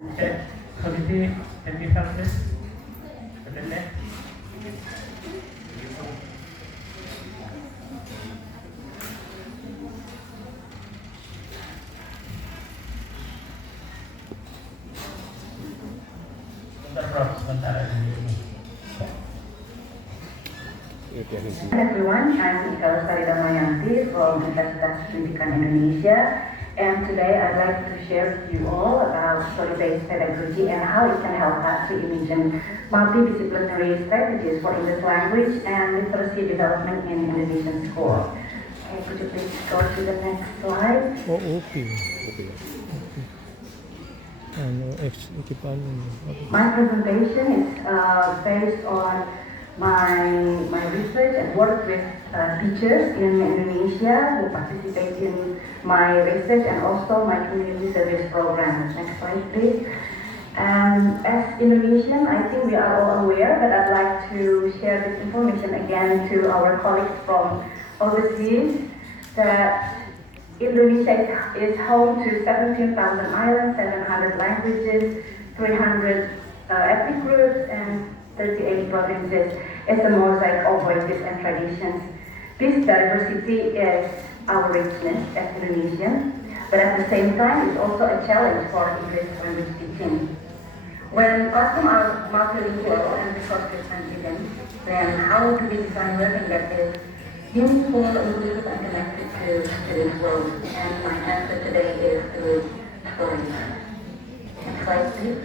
Cek kondisi technical please. Attendant. Sebentar Prof, sebentar ini. Everyone, I'm Ika Lestari Damayanti from Universitas Pendidikan Indonesia, and today I'd like to share with you all about story-based pedagogy and how it can help us to imagine multidisciplinary strategies for English language and literacy development in Indonesian school. Okay, could you please go to the next slide? Oh, okay. Equipan. My presentation is based on my research and work with teachers in Indonesia who participate in my research and also my community service program. Next slide, please. And as Indonesian, I think we are all aware, but I'd like to share this information again to our colleagues from overseas that Indonesia is home to 17,000 islands, 700 languages, 300 ethnic groups, and 38 provinces. It's a mosaic of voices and traditions. This diversity is our richness as Indonesians, but at the same time, it's also a challenge for English language teaching. When classrooms are multilingual and resources uneven, then how do we design learning that is meaningful, inclusive, and connected to students' world? And my answer today is through stories. Next slide, please.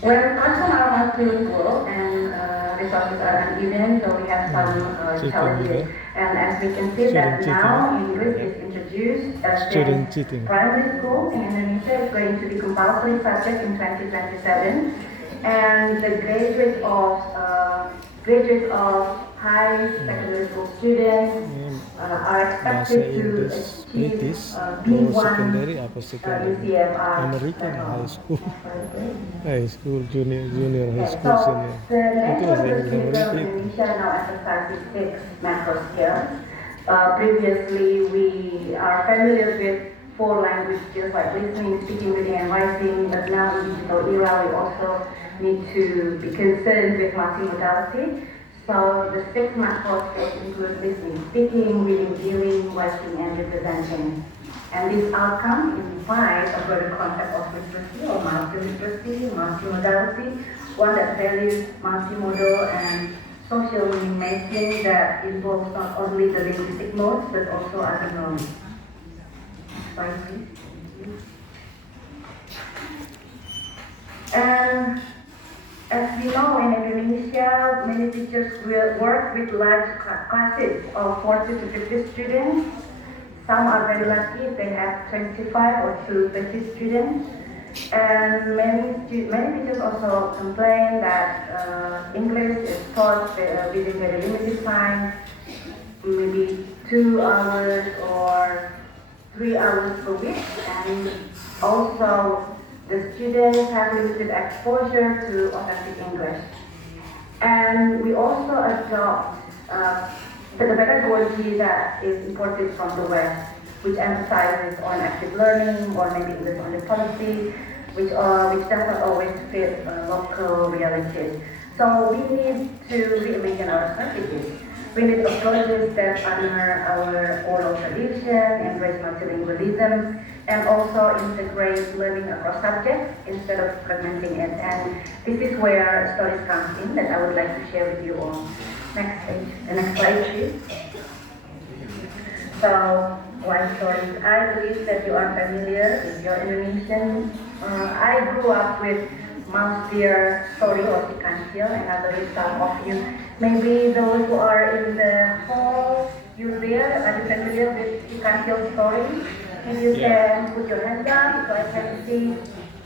When classrooms are multilingual and resources are uneven, so we have some challenges. And as we can see that now English is introduced since primary school in Indonesia is going to be compulsory subject in 2027, and the graduates of high secondary school students are expected to achieve B1 UCFR American high school. Junior high Okay, school, so senior. the national Itu system in Indonesia now emphasizes 6 macro skills. Previously, we are familiar with 4 language skills like listening, speaking, reading, and writing, but now in digital era, we also need to be concerned with multimodality. So the 6 macro skills include listening, speaking, reading, viewing, watching, and representing. And this outcome implies a broader concept of literacy or multi-literacy, multimodality, one that values multimodal and social meaning making that involves not only the linguistic modes but also other modes. Next slide, please. And as we know, in Indonesia, many teachers will work with large classes of 40 to 50 students. Some are very lucky if they have 25 or 30 students. And many teachers also complain that English is taught within very limited time, maybe 2 hours or 3 hours per week. And also, the students have limited exposure to authentic English. And we also adopt the pedagogy that is imported from the West, which emphasizes on active learning or maybe English only policy, which does not always fit local realities. So we need to reimagine our strategies. We need approaches that honor our oral tradition, embrace multilingualism, and also integrate learning across subjects instead of fragmenting it. And this is where stories comes in that I would like to share with you all. Next page, the next slide, please. So, one story. I believe that you are familiar with your Indonesian. I grew up with Mouse Deer story or Si Kancil, and I believe some of you, maybe those who are in the hall, you there, are you familiar with Si Kancil story? And you can put your hands up so I can see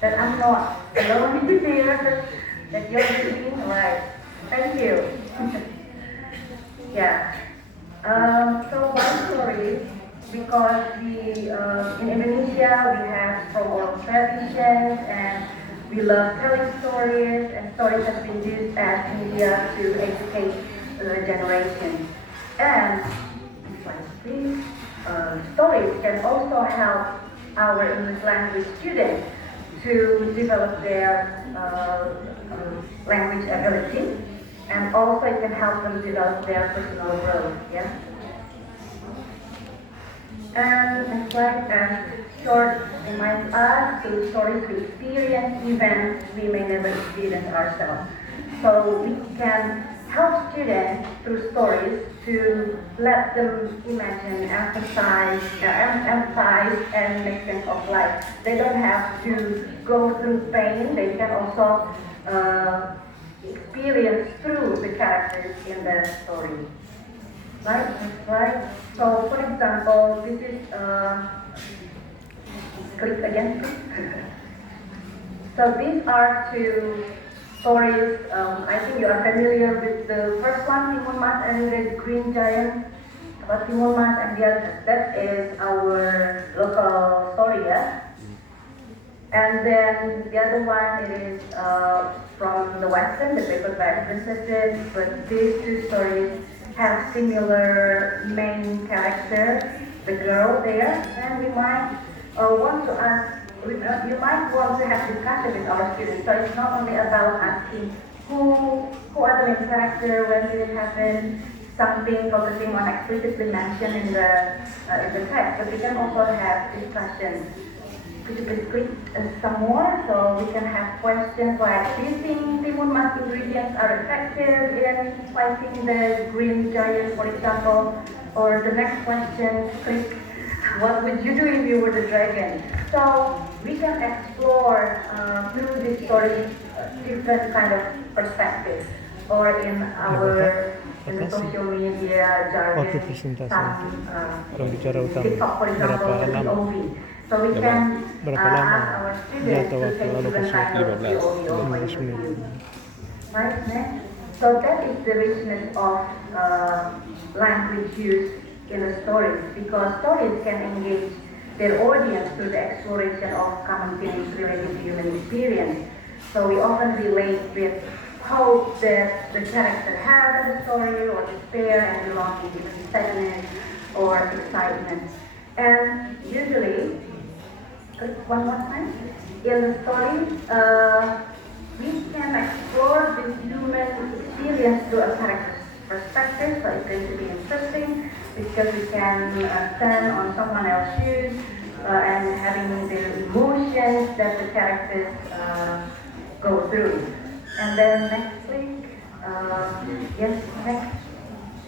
that I'm not alone here, that you're listening. Right. Thank you. Yeah. So one story, because in Indonesia we have strong oral traditions and we love telling stories, and stories have been used as media to educate the generation. And next slide, please. Stories can also help our English language students to develop their language ability, and also it can help them develop their personal growth. Yeah. And next slide, short reminds us through stories to experience events we may never experience ourselves. So we can help students through stories to let them imagine, emphasize, and make sense of life. They don't have to go through pain. They can also experience through the characters in the story. Right, next slide. So, for example, this is click again. So these are two stories. I think you are familiar with the first one, Timun Mas and the Green Giant. About Timun Mas and the other, that is our local story, yeah. And then the other one, it is from the Western, the Paperback Princesses. But these two stories have similar main character, the girl there, and we might want to ask, you might want to have discussion with our students. So it's not only about asking who are the main character, when did it happen, something focusing on explicitly mentioned in the text, but we can also have discussion. Could you please click some more so we can have questions like, do you think Timun Mas ingredients are effective in fighting the green giant, for example? Or the next question, click, what would you do if you were the dragon? So we can explore through this story different kind of perspectives, or in our in the social media jargon, TikTok, for example, the POV. So we can ask our students to take different kinds of POV. Right, next. So that is the richness of language use in the stories, because stories can engage their audience through the exploration of common feelings related to human experience. So we often relate with hope that the character has in the story, or despair and belonging, sadness or excitement. And usually, one more time, in the story, we can explore this human experience through a character's perspective, so it's going to be interesting because we can stand on someone else's shoes and having the emotions that the characters go through. And then next week, yes, next,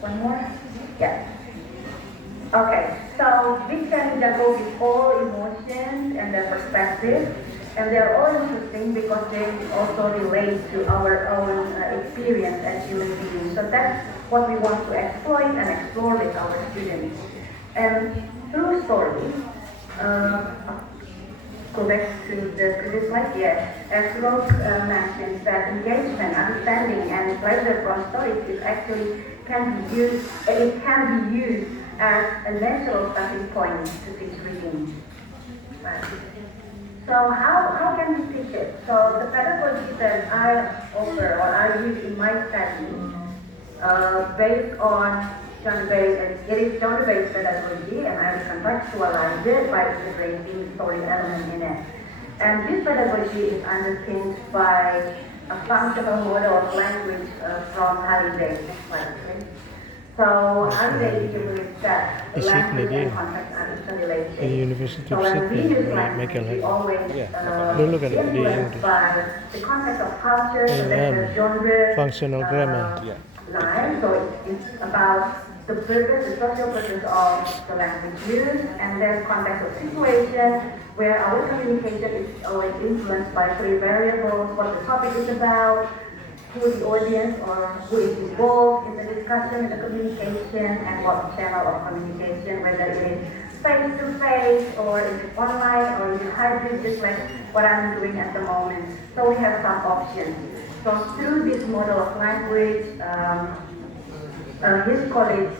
one more, yeah. Okay, so we can juggle with all emotions and their perspectives, and they are all interesting because they also relate to our own experience as human beings. So that's what we want to exploit and explore with our students. And through stories, go back to the previous slide, yes. As Rose mentioned, that engagement, understanding, and pleasure from stories is actually can be used as a natural starting point to teach reading. Right. So how can we teach it? So the pedagogy that I offer or I use in my study, based on John Dewey's, it is John Dewey's pedagogy, and I will contextualize it by integrating story element in it. And this pedagogy is underpinned by a functional model of language from Halliday. Next slide, please. So Halliday believes that language and context are interrelated. The University So of when we Sydney, use language, we always influenced by the context of culture, the genre, functional grammar. line. So it's about the purpose, the social purpose of the language used, and then context of situation, where our communication is always influenced by three variables: what the topic is about, who the audience or who is involved in the discussion, in the communication, and what channel of communication, whether it is face-to-face, or is it online, or is it hybrid, just like what I'm doing at the moment. So we have some options. So through this model of language, his colleagues,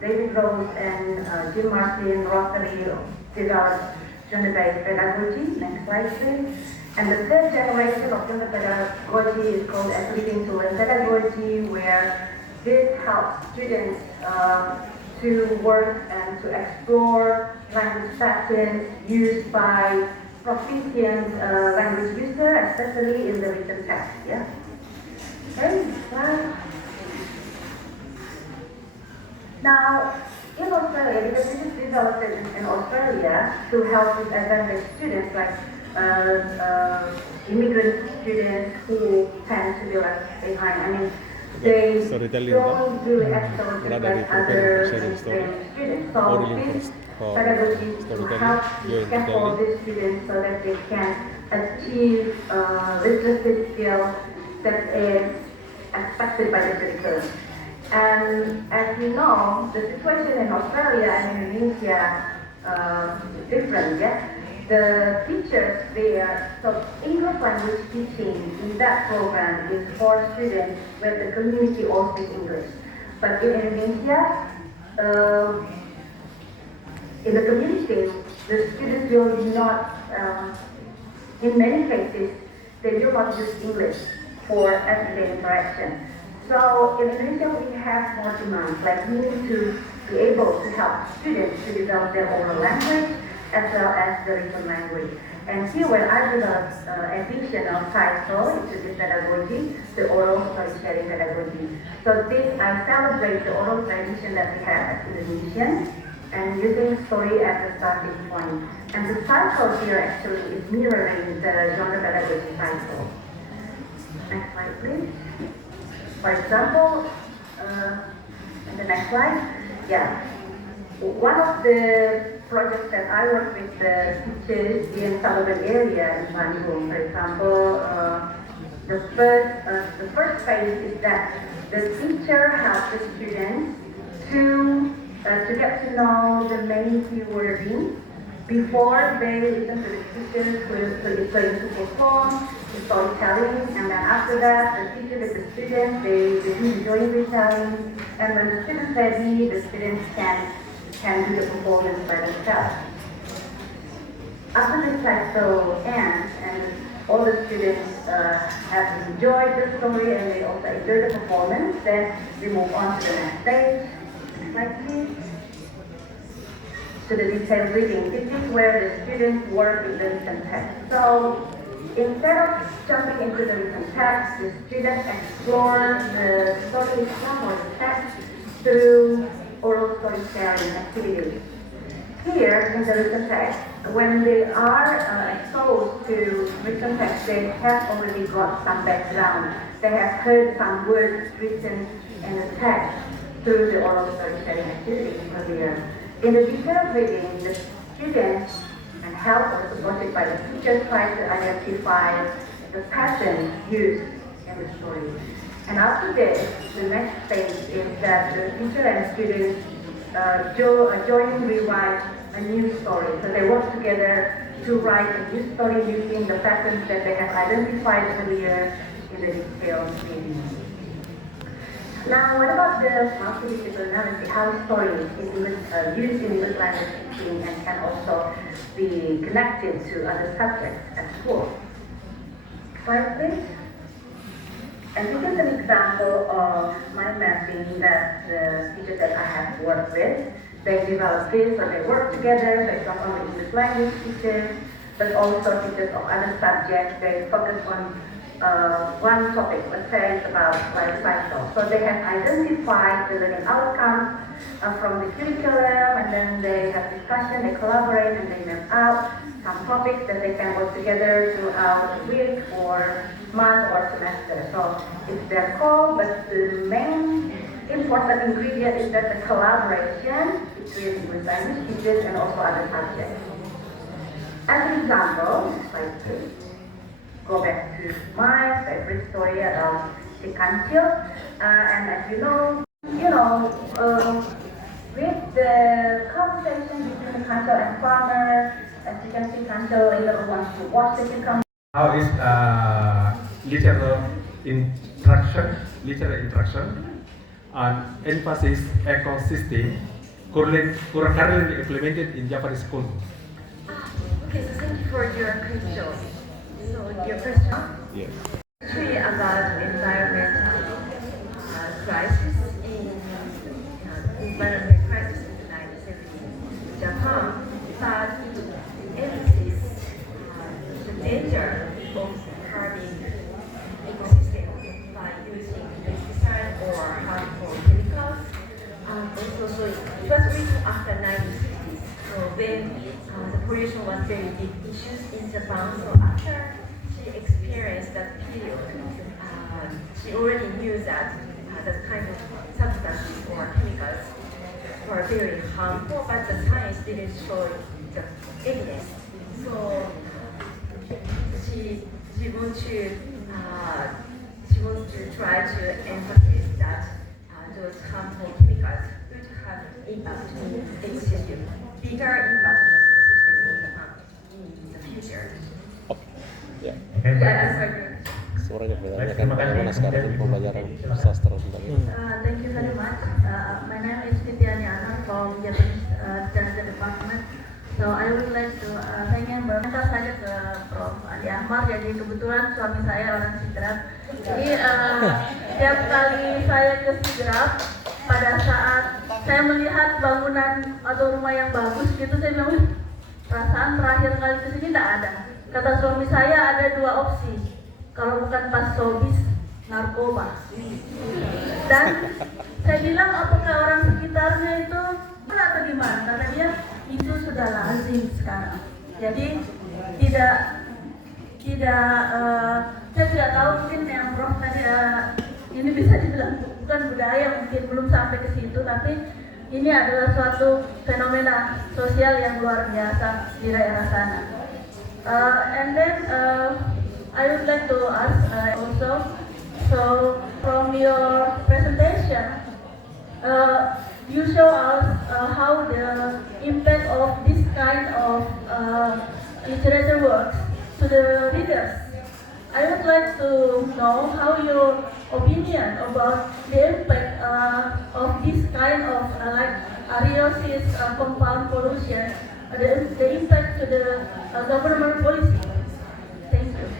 David Rose and Jim Martin, Rotary, developed gender-based pedagogy. Next slide, please. And the third generation of gender pedagogy is called as Reading to Learn pedagogy, where this helps students to work and to explore language patterns used by proficient language users, especially in the written text. Yeah. Okay. Now, in Australia, because this is developed in Australia to help disadvantaged students like immigrant students who tend to be left behind. I mean, they Storytelling, don't really excel Mulai just dari like other sharing story. students. Or So really this for pedagogy to storytelling, help join scaffold these students so that they can achieve literacy skills that is expected by the curriculum. And as you know, the situation in Australia and Indonesia is different, yeah? The teachers there, so English language teaching in that program is for students where the community all speak English. But in Indonesia, in the community, the students will not, in many cases, they will not use English for everyday interaction. So in Indonesia, we have more demands, like we need to be able to help students to develop their oral language as well as the written language. And here when I developed additional title into this pedagogy, the oral story sharing pedagogy. So this, I celebrate the oral tradition that we have as Indonesians and using story as a starting point. And the title here actually is mirroring the genre pedagogy title. Next slide, please. For example, in the next slide, yeah. One of the projects that I work with the teachers in Taliban area in Bandung, for example, the first phase is that the teacher helps the students to get to know the main keywording before they listen to the teachers who is going to perform the storytelling, and then after that, the teacher with the students, they do the storytelling, and when the students are ready, the students can do the performance by themselves. After the cycle ends and all the students have enjoyed the story and they also enjoy the performance, then we move on to the next stage. Next slide, please. To the detailed reading. This is where the students work with the written text. So instead of jumping into the written text, the students explore the story itself or the text through oral storytelling activities. Here in the written text, when they are exposed to written text, they have already got some background. They have heard some words written in the text through the oral storytelling activities earlier. In the detailed reading, the students and help or supported by the teachers try to identify the pattern used in the story. And after this, the next stage is that the teacher and students join rewrite a new story. So they work together to write a new story using the patterns that they have identified earlier in the detailed reading. Now, what about the multidisciplinarity? How story is used in English language teaching and can also be connected to other subjects at school? Slide, please. And this is an example of my mapping that the teachers that I have worked with. They develop this, or they work together. It's not only English language teachers, but also teachers of other subjects. They focus on one topic, let's say it's about life cycle. So they have identified the learning outcomes from the curriculum, and then they have discussion, they collaborate, and they map out some topics that they can work together throughout the week or month or semester. So it's their call, but the main important ingredient is that the collaboration between English language teachers and also other subjects. As an example, slide 2. Go back to my favorite story about Si Kancil, and as you know, with the conversation between the Kancil and farmer, as you can see, Kancil later wants to watch the cucumber. How is literal interaction and emphasis ecosystem currently implemented in Japanese school? Okay, so thank you for your question. So your question Yes. actually about environmental crisis in environmental crisis danger of harming ecosystem by using pesticide or harmful chemicals. Also, so it was written after 1960s. So when the pollution was very big issues in Japan, so after she experienced that period, she already knew that that kind of substances or chemicals were very harmful, but the science didn't show the evidence. So she want to try to emphasize that those harmful chemicals would have impact in ecosystem, bigger impact in ecosystem in Japan in the future. Ya, Oke, Yeah, baik. that's very good. suaranya bedanya kan Terima kasih. bagaimana sekarang ini pembelajaran sastra tentang ini. Thank you very much. My name is Viviani Anna from Japanese Literature Department. So I would like to saya ingin berkomentar saja ke Prof. Andi Ahmad. Jadi kebetulan suami saya orang Sidrap. Jadi setiap kali saya ke Sidrap, pada saat saya melihat bangunan atau rumah yang bagus gitu, saya bilang, "Wih, perasaan terakhir kali ke sini tidak ada." Kata suami saya ada dua opsi. Kalau bukan pas sobis, narkoba. Dan saya bilang, apakah orang sekitarnya itu benar atau gimana? Kata dia, itu sudah lazim sekarang. Jadi saya tidak tahu, mungkin yang Prof tadi ini bisa dibilang bukan budaya, mungkin belum sampai ke situ, tapi ini adalah suatu fenomena sosial yang luar biasa di daerah sana. And then I would like to ask also, so from your presentation, you show us how the impact of this kind of literature works to the readers. I would like to know how your opinion about the impact of this kind of like ariosis, compound pollution, the impact to the government policy. Thank you.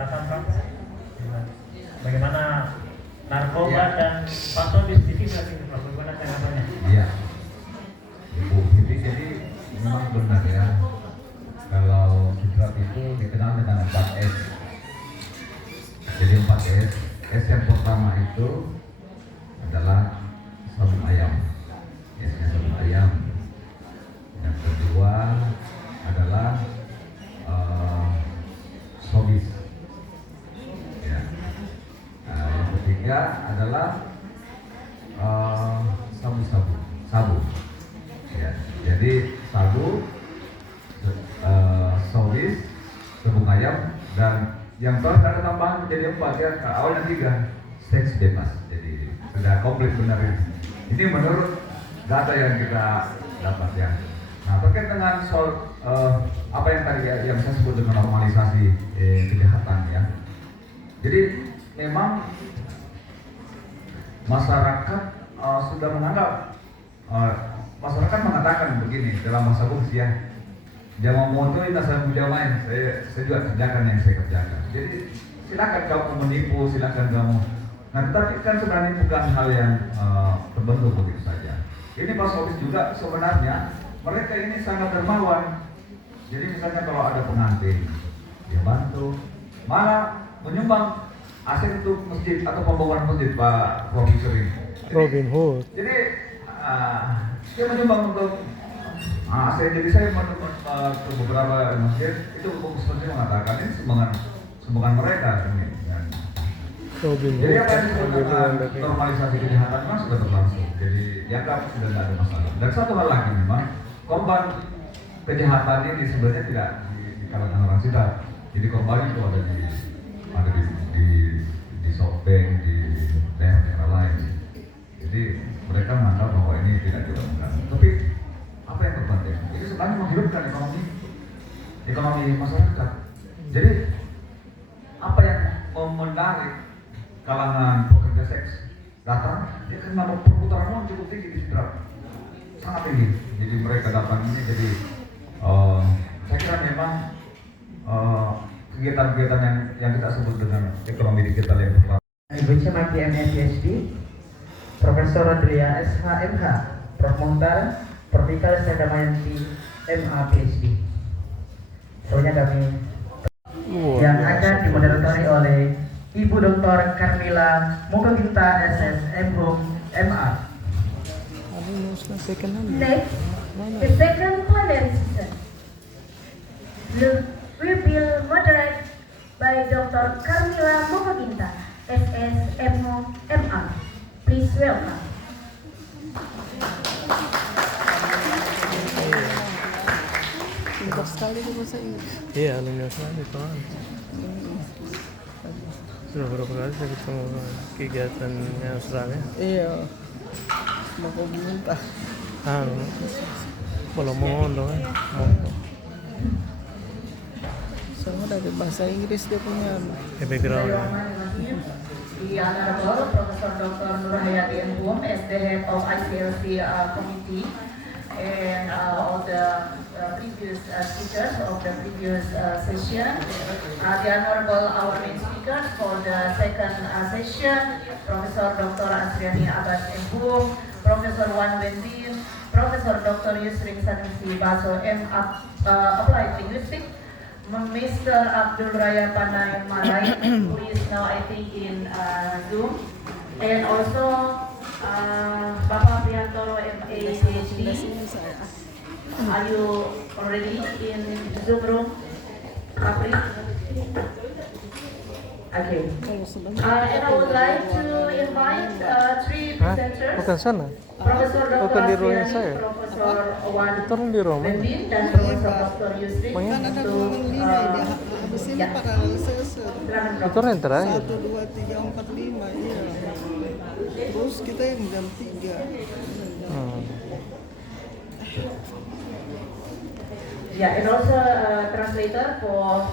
Silakan, Prof. Bagaimana narkoba dan pasobis di sini lagi, Prof? Bagaimana tanggapannya? Iya, Ibu Vivi, jadi memang benar ya, kalau Sidrap itu dikenal dengan 4S. Jadi 4S. S yang pertama itu adalah sabun ayam. S-nya sabun ayam. Yang kedua adalah sobis. Ya. Nah, yang ketiga adalah sabu. Ya, jadi sabu, sobis, sabun ayam, dan yang terakhir ada tambahan menjadi 4 ya. Awalnya 3, seks bebas. Jadi sudah komplit benar ini. Ini menurut data yang kita dapat ya. Nah, terkait dengan soal apa yang tadi ya, yang saya sebut dengan normalisasi kejahatan ya. Jadi memang masyarakat sudah menganggap, masyarakat mengatakan begini dalam bahasa bungsi ya, jangan moto itu saya main, saya juga kerjakan yang saya kerjakan. Jadi silakan kamu menipu, silakan kamu. Nah, tetapi kan sebenarnya bukan hal yang terbentuk begitu saja. Ini Pak Sobis juga sebenarnya mereka ini sangat dermawan. Jadi misalnya kalau ada pengantin, dia bantu, malah menyumbang aset untuk masjid atau pembangunan masjid Pak Profesor ini. Robin Hood. Jadi dia menyumbang untuk aset. Jadi saya ke beberapa masjid itu seperti mengatakan ini sumbangan mereka ini. Robin Jadi Hood. apa yang disebut dengan normalisasi kejahatan memang sudah berlangsung. Jadi dianggap sudah tidak ada masalah. Dan satu hal lagi memang korban kejahatan ini sebenarnya tidak di kalangan orang Sidrap. Jadi korbannya itu ada di Softbank, di daerah-daerah lain. Jadi mereka menganggap bahwa ini tidak dilakukan. Tapi apa yang terpenting? Ini sebenarnya menghidupkan ekonomi masyarakat. Jadi apa yang menarik kalangan pekerja seks datang, ya karena perputaran uang cukup tinggi di Sidrap, sangat tinggi. Jadi mereka datang ini, jadi saya kira memang kegiatan-kegiatan yang kita sebut dengan ekonomi digital yang berkembang. Ibu Cemati MA PhD, Profesor Andrea SHMH, Prof. Montar, Prof. Ika Sedamayanti MA PhD. Selanjutnya kami Ibu Dr. Carmila Mokaginta SS MHum MA. Next, the second plenary session will be moderated by Dr. Carmila Mokaginta SS MHum MA. Please welcome. Iya, alumni Australia kan. Sudah berapa kali saya ketemu kegiatannya Australia? Iya. Mau minta. Kalau mau dong, Sama dari bahasa Inggris dia punya. background. The Honorable Professor Dr. Nur Hayati MHum as the head of ICLC committee and all the previous speakers of the previous session. The Honorable our main speakers for the second session, Professor Dr. Asriani Abbas MHum, Professor Wan Wendin, Professor Dr. Yusrin Sanusi Baso Applied Linguistics, Mr. Abdul Raya Panay Malay, who is now I think in Zoom, and also Bapak Priantoro MA PhD. Are you already in Zoom room, Kapri? Okay. And I would like to invite three presenters. Bukan sana. Profesor Dr. Bukan di ruangan Asriani, saya. Profesor Wan Itu orang di rumah. Wendin, dan Profesor Dr. Yusri Kan ada untuk ruangan 5 dia. Habis ini ya. paralel session. Silakan, Prof. Itu orang yang terakhir. 1, 2, 3, 4, 5 iya. Terus kita yang jam 3. Yeah, and also a translator for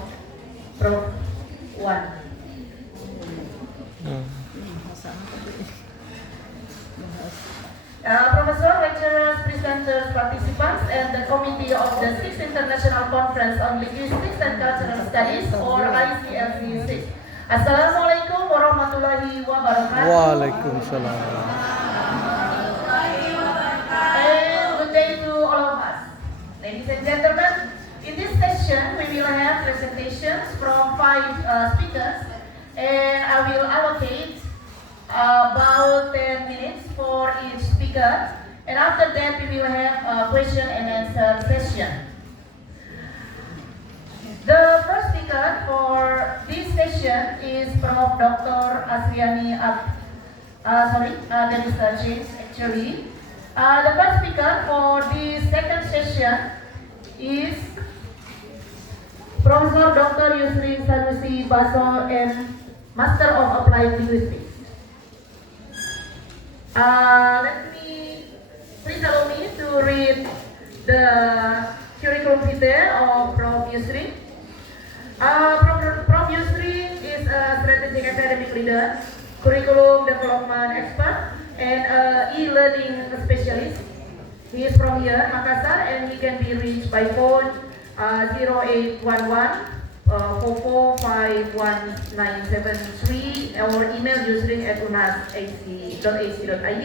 Prof. Wan. Professor, lecturers, presenters, participants, and the committee of the 6th International Conference on Linguistics and Cultural Studies, or ICLC 6. Assalamualaikum warahmatullahi wabarakatuh. Waalaikumsalam. And good day to all of us. Ladies and gentlemen, in this session we will have presentations from 5 speakers, and I will allocate about 10 minutes for each speaker, and after that we will have a question and answer session. The first speaker for this session is Prof. Dr. Asriani there is a change actually. The first speaker for this second session is Professor Dr. Yusri Sanusi Baso and Master of Applied Linguistics. Please allow me to read the curriculum vitae of Prof. Yusri. Prof. Yusri is a strategic academic leader, curriculum development expert, and e-learning specialist. He is from here, Makassar, and he can be reached by phone 0811 44519973 or email yusri@unas.ac.id.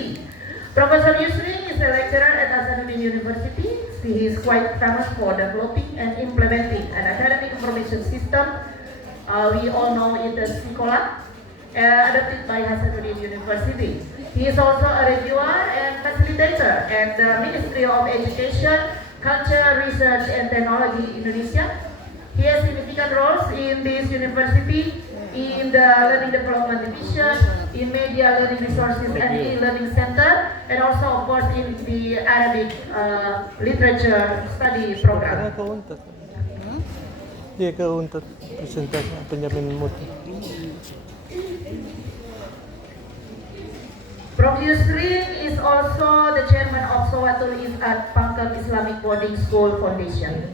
Professor Yusri is a lecturer at Hasanuddin University. He is quite famous for developing and implementing an academic information system. We all know it as Sekolah, adopted by Hasanuddin University. He is also a reviewer and facilitator at the Ministry of Education, Culture, Research and Technology Indonesia. He has significant roles in this university, in the Learning Development Division, in Media Learning Resources and E-Learning Center, and also of course in the Arabic Literature Study Program. Dia ke untuk presentasi penjamin mutu. Prof. Yusri is also the chairman of Sawatul Izat Pangkal Islamic Boarding School Foundation.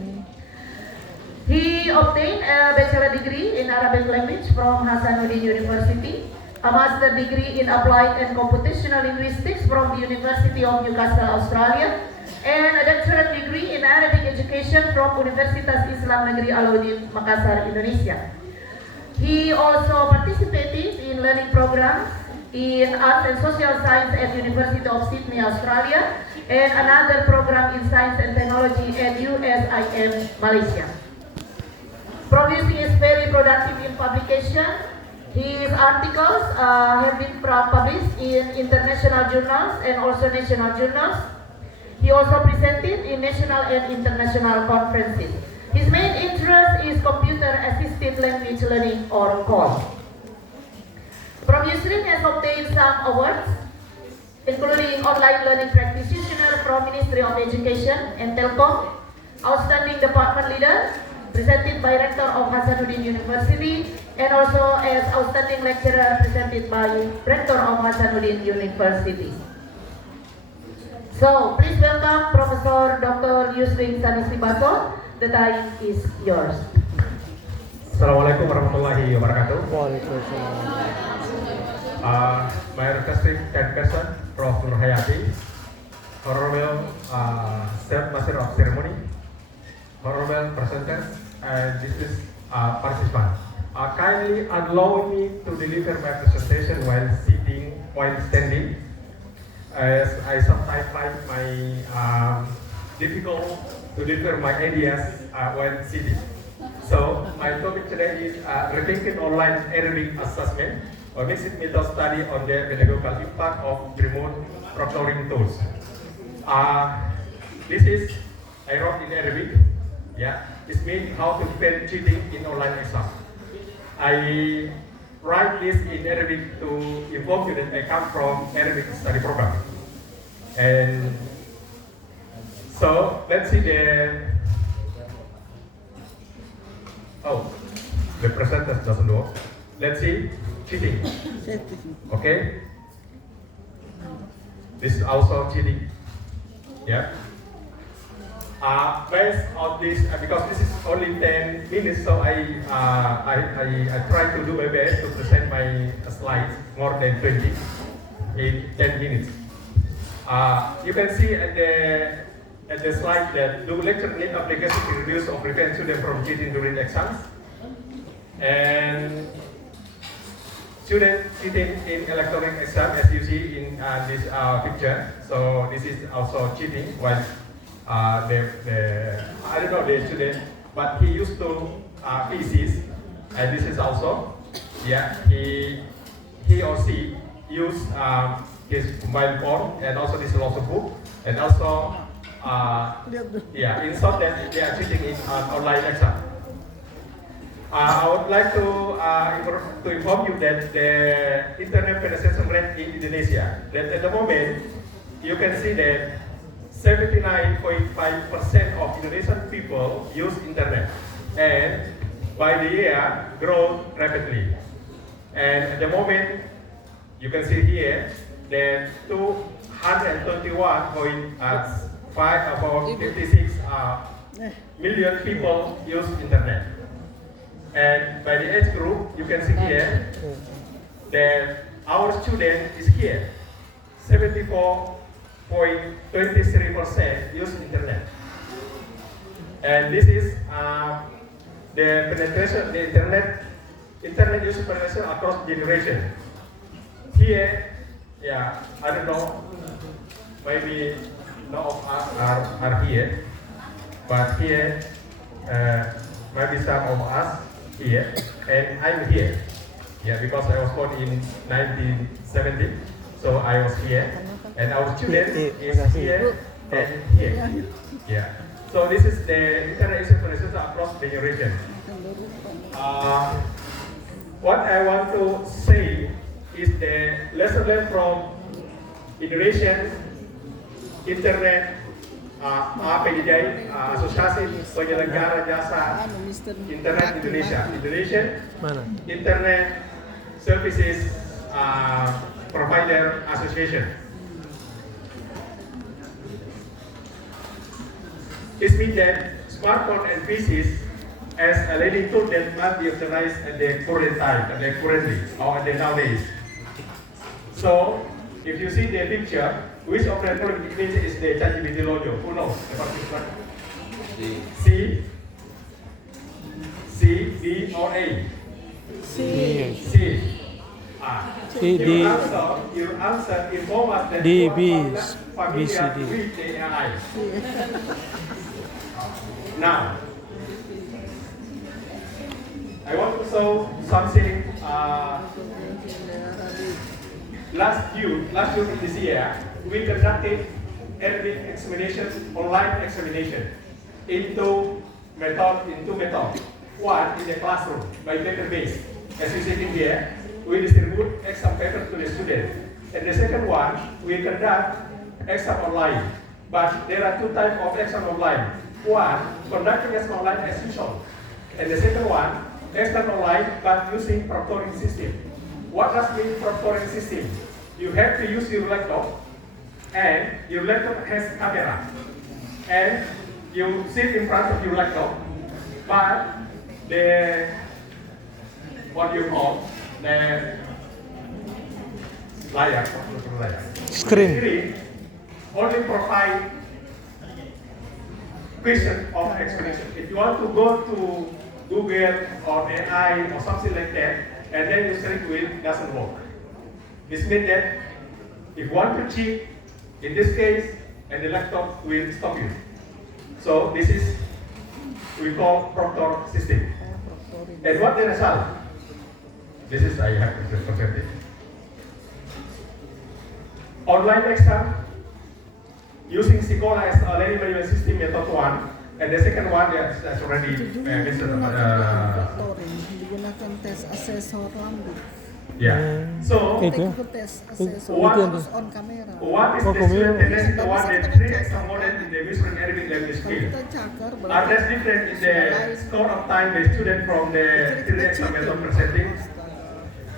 He obtained a bachelor degree in Arabic language from Hasanuddin University, a master degree in applied and computational linguistics from the University of Newcastle, Australia, and a doctorate degree in Arabic education from Universitas Islam Negeri Alauddin, Makassar, Indonesia. He also participated in learning programs in Arts and Social Science at University of Sydney, Australia, and another program in Science and Technology at USIM, Malaysia. Prof. Yusri is very productive in publication, His articles have been published in international journals and also national journals. He also presented in national and international conferences. His main interest is computer-assisted language learning or CAL. From Yusrin has obtained some awards, including Online Learning Practitioner from Ministry of Education and Telkom, Outstanding Department Leader, presented by Rector of Hasanuddin University, and also as Outstanding Lecturer presented by Rector of Hasanuddin University. So, please welcome Professor Dr. Yusrin Sanusi Baso. The time is yours. Assalamualaikum warahmatullahi wabarakatuh. Waalaikumsalam. My requesting person, Prof. Nur Hayati, Honorable Staff Master of Ceremony, Honorable presenters, and distinguished participants. Kindly allow me to deliver my presentation while standing, as I sometimes find my difficult to deliver my ideas while sitting. So my topic today is rethinking online Arabic assessment, or mixed method study on the pedagogical impact of remote proctoring tools. This is I wrote in Arabic. Yeah, it means how to prevent cheating in online exam. I write this in Arabic to inform you that I come from Arabic study program. And so let's see the presenter doesn't work. Let's see cheating. Okay. This is also cheating. Yeah. Based on this, because this is only 10 minutes, so I try to do my best to present my slides more than 20 in 10 minutes. You can see at the slide that do lecture need application to reduce or prevent students from cheating during exams, and students cheating in electronic exam, as you see in this picture. So this is also cheating while I don't know the student, but he used to PCs, and this is also, yeah, he or she use his mobile phone, and also this is also book, and also yeah, in short that they are cheating in online exam. I would like to inform you that the internet penetration rate in Indonesia, that at the moment you can see that 79.5% of Indonesian people use internet, and by the year grow rapidly. And at the moment, you can see here that 221.56 million people use internet. And by the age group, you can see here that our student is here, 74.23% use internet, and this is the penetration, the internet use penetration across generation. Here, yeah, I don't know, maybe none of us are here, but here, maybe some of us here, and I'm here, yeah, because I was born in 1970, so I was here. And our student is here and here. Yeah. So this is the internet penetration across the generation. What I want to say is the lesson learned from Indonesian Internet APDJ, Asosiasi Penyelenggara Jasa Internet Indonesia, Indonesian Internet Services Provider Association. It means that smartphone and PCs as a learning tool that must be utilized at the current time, at the currently, or at the nowadays. So, if you see the picture, which of the following is the ChatGPT logo? Who knows? C, D, or A? C. Your answer inform us that D, you B, are B, C, familiar D. with the AI. Now, I want to show something last June in this year, we conducted Arabic examination, online examination, into method. One in the classroom by paper-based. As you see in here, we distribute exam paper to the student. And the second one, we conduct exam online. But there are two types of exam online. One, conducting exam online as usual. And the second one, exam online but using proctoring system. What does mean proctoring system? You have to use your laptop, and your laptop has camera. And you sit in front of your laptop, but the what you call the Screen only provide question of explanation. If you want to go to Google or AI or something like that, and then you search with, doesn't work. This means that if you want to cheat, in this case, and the laptop will stop you. So this is we call proctor system. And what the result? This is I have to present it. Online exam using Sekolah as a learning management system method 1, and the second one that's already mentioned. Digunakan tes asesor rambut. Yeah. So Tes asesor what on kamera. what is the student tendency to want the three exam model in the Western Arabic language skill? Are there different in the score of time the student from the three exam method presenting?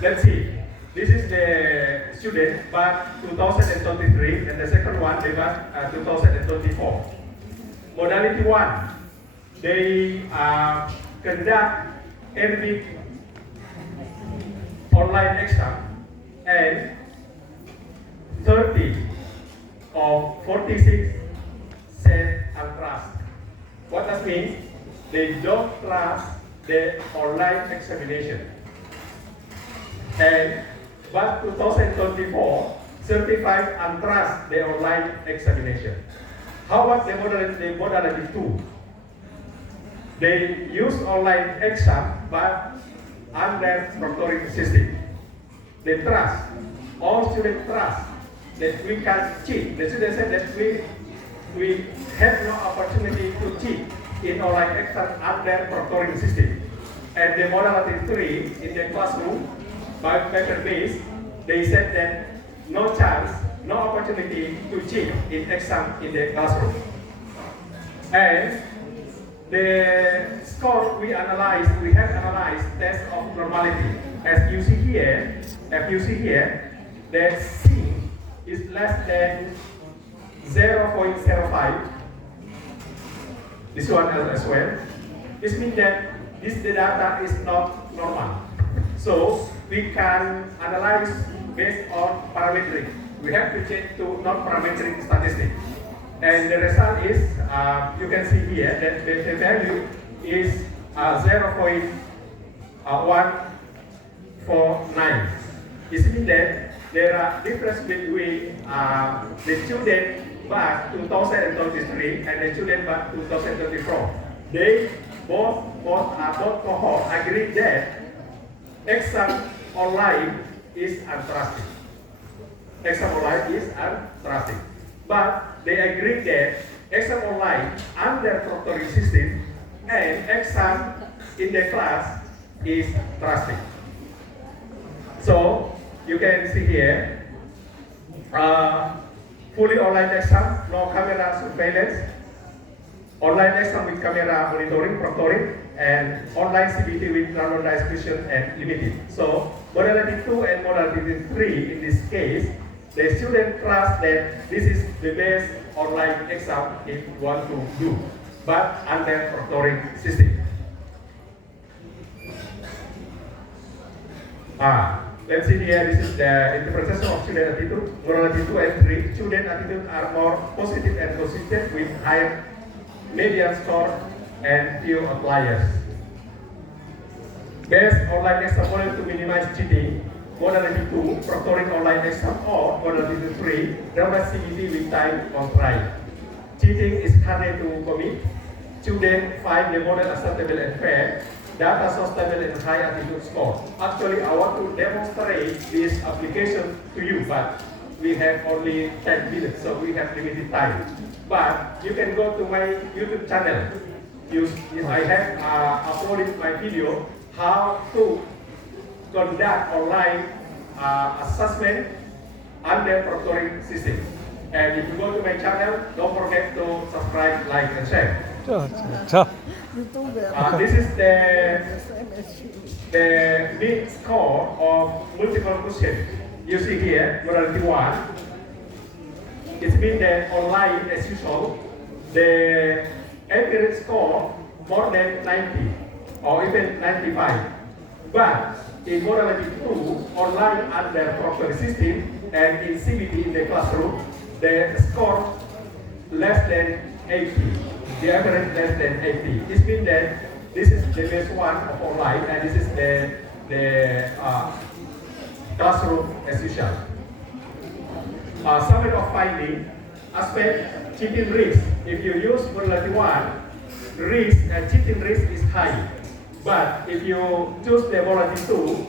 Let's see. This is the student but 2023, and the second one they got 2024. Modality 1, they conduct Arabic online exam, and 30 of 46 said untrust. What that means? They don't trust the online examination. And but 2024 certified untrust the online examination. How about the modality 2? They use online exam but under proctoring system. They trust, all students trust that we can cheat. The students said that we have no opportunity to cheat in online exam under proctoring system. And the modality 3 in the classroom, by paper-based, they said that no chance, no opportunity to cheat in exam in the classroom. And the score we have analyzed test of normality. As you see here, the C is less than 0.05. This one as well. This means that the data is not normal. So we can analyze based on parametric. We have to change to non-parametric statistics. And the result is, you can see here that the value is 0.149. This means that there are difference between the student back 2023 and the student back 2024. They both cohorts agree that exam online is untrusted. But they agree that exam online under proctoring system and exam in the class is trusted. So you can see here, fully online exam, no camera surveillance, online exam with camera monitoring, proctoring, and online CBT with randomized question and limited. So modality 2 and modality 3 in this case, the student trust that this is the best online exam if you want to do, but under proctoring system. Let's see here, this is the interpretation of student attitude. Modality 2 and 3, student attitude are more positive and consistent with higher median score and few outliers. Best online exam model to minimize cheating. Modality 2, proctoring online exam, or modality 3, randomized CBT with time on trial. Cheating is harder to commit. Students find the model acceptable and fair. data so stable and high attitude score. Actually, I want to demonstrate this application to you, but we have only 10 minutes, so we have limited time. But you can go to my YouTube channel. I have uploaded my video how to conduct online assessment under proctoring system. And if you go to my channel, don't forget to subscribe, like, and share. This is the mean score of multiple question. You see here, modality 1. It means that online, as usual, the average score more than 90 or even 95. But in modality 2, online under proctoring system, and in CBT in the classroom, the score less than 80. The average less than 80. This means that this is the best one of online, and this is the classroom as usual. Summary of finding: aspect cheating risk. If you use modality 1, cheating risk is high. But if you choose the modality 2,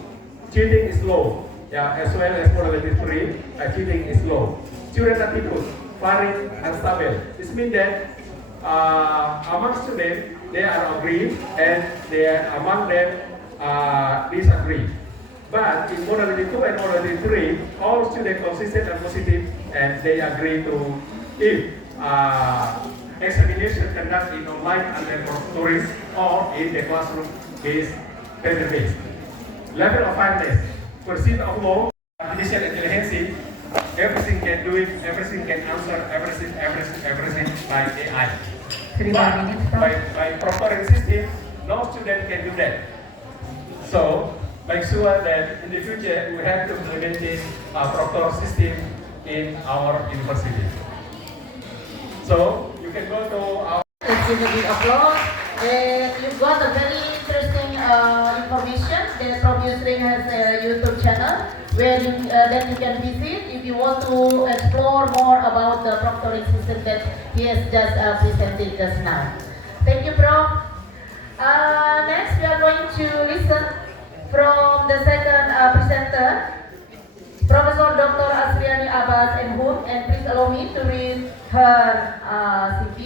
cheating is low. Yeah, as well as modality 3, cheating is low. Student attitude, very unstable. This means that among students, they are agreed, and among them disagree. But in modality 2 and modality 3, all students consistent and positive, and they agree to if examination conducted in online and proctoring or in the classroom is paper-based. Level of awareness, pursuit of law, artificial intelligence, everything can do it, everything can answer, everything by AI. But by proctoring system, no student can do that. So make sure that in the future we have to implement this proctor system in our university. So you can go to our. Let's give a big applause. And you've got a very interesting information. The Probius Ring has a YouTube channel where that you can visit if you want to explore more about the proctoring system that he has just presented just now. Thank you, Prof. Next, we are going to listen from the second presenter, Professor Dr. Asriani Abbas MHum, and please allow me to read her CV.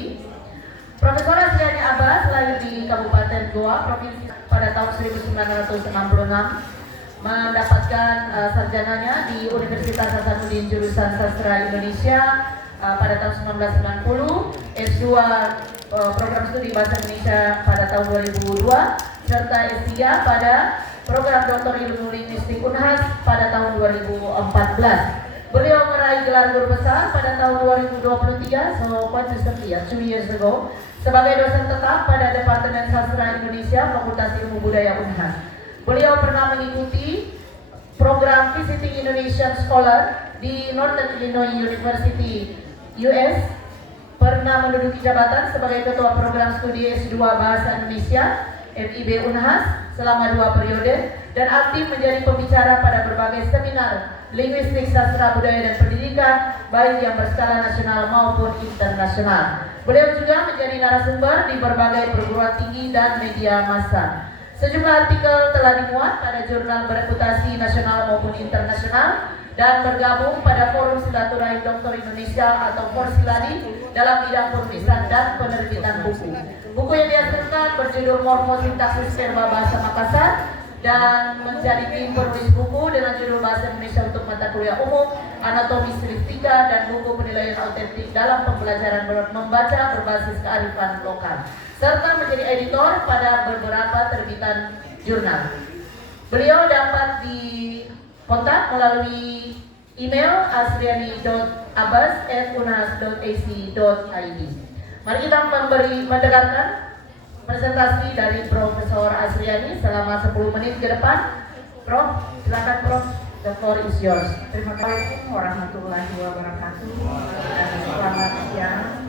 Profesor Asriani Abbas lahir di Kabupaten Goa, Provinsi pada tahun 1966, mendapatkan sarjananya di Universitas Hasanuddin jurusan Sastra Indonesia pada tahun 1990, S2 program studi Bahasa Indonesia pada tahun 2002, serta S3 pada program Doktor Ilmu Linguistik Unhas pada tahun 2014. Beliau meraih gelar guru besar pada tahun 2023, so quite recently, 2 years ago, sebagai dosen tetap pada Departemen Sastra Indonesia Fakultas Ilmu Budaya Unhas. Beliau pernah mengikuti program Visiting Indonesian Scholar di Northern Illinois University, US, pernah menduduki jabatan sebagai Ketua Program Studi S2 Bahasa Indonesia FIB Unhas selama 2 periode, dan aktif menjadi pembicara pada berbagai seminar linguistik, sastra, budaya, dan pendidikan, baik yang berskala nasional maupun internasional. Beliau juga menjadi narasumber di berbagai perguruan tinggi dan media massa. Sejumlah artikel telah dimuat pada jurnal bereputasi nasional maupun internasional, dan bergabung pada Forum Silaturahim Doktor Indonesia atau Forsiladi dalam bidang penulisan dan penerbitan buku. Buku yang dihasilkan berjudul Morfosintaksis Verba Bahasa Makassar, dan menjadi tim penulis buku dengan judul Bahasa Indonesia untuk Mata Kuliah Umum, Anatomi Stilistika, dan buku penilaian autentik dalam pembelajaran membaca berbasis kearifan lokal, serta menjadi editor pada beberapa terbitan jurnal. Beliau dapat dikontak melalui email asriani.abbas@unhas.ac.id. Mari kita mendengarkan presentasi dari Profesor Asriani selama 10 menit ke depan. Prof, silakan Prof, the floor is yours. Terima kasih warahmatullahi wabarakatuh. Dan selamat siang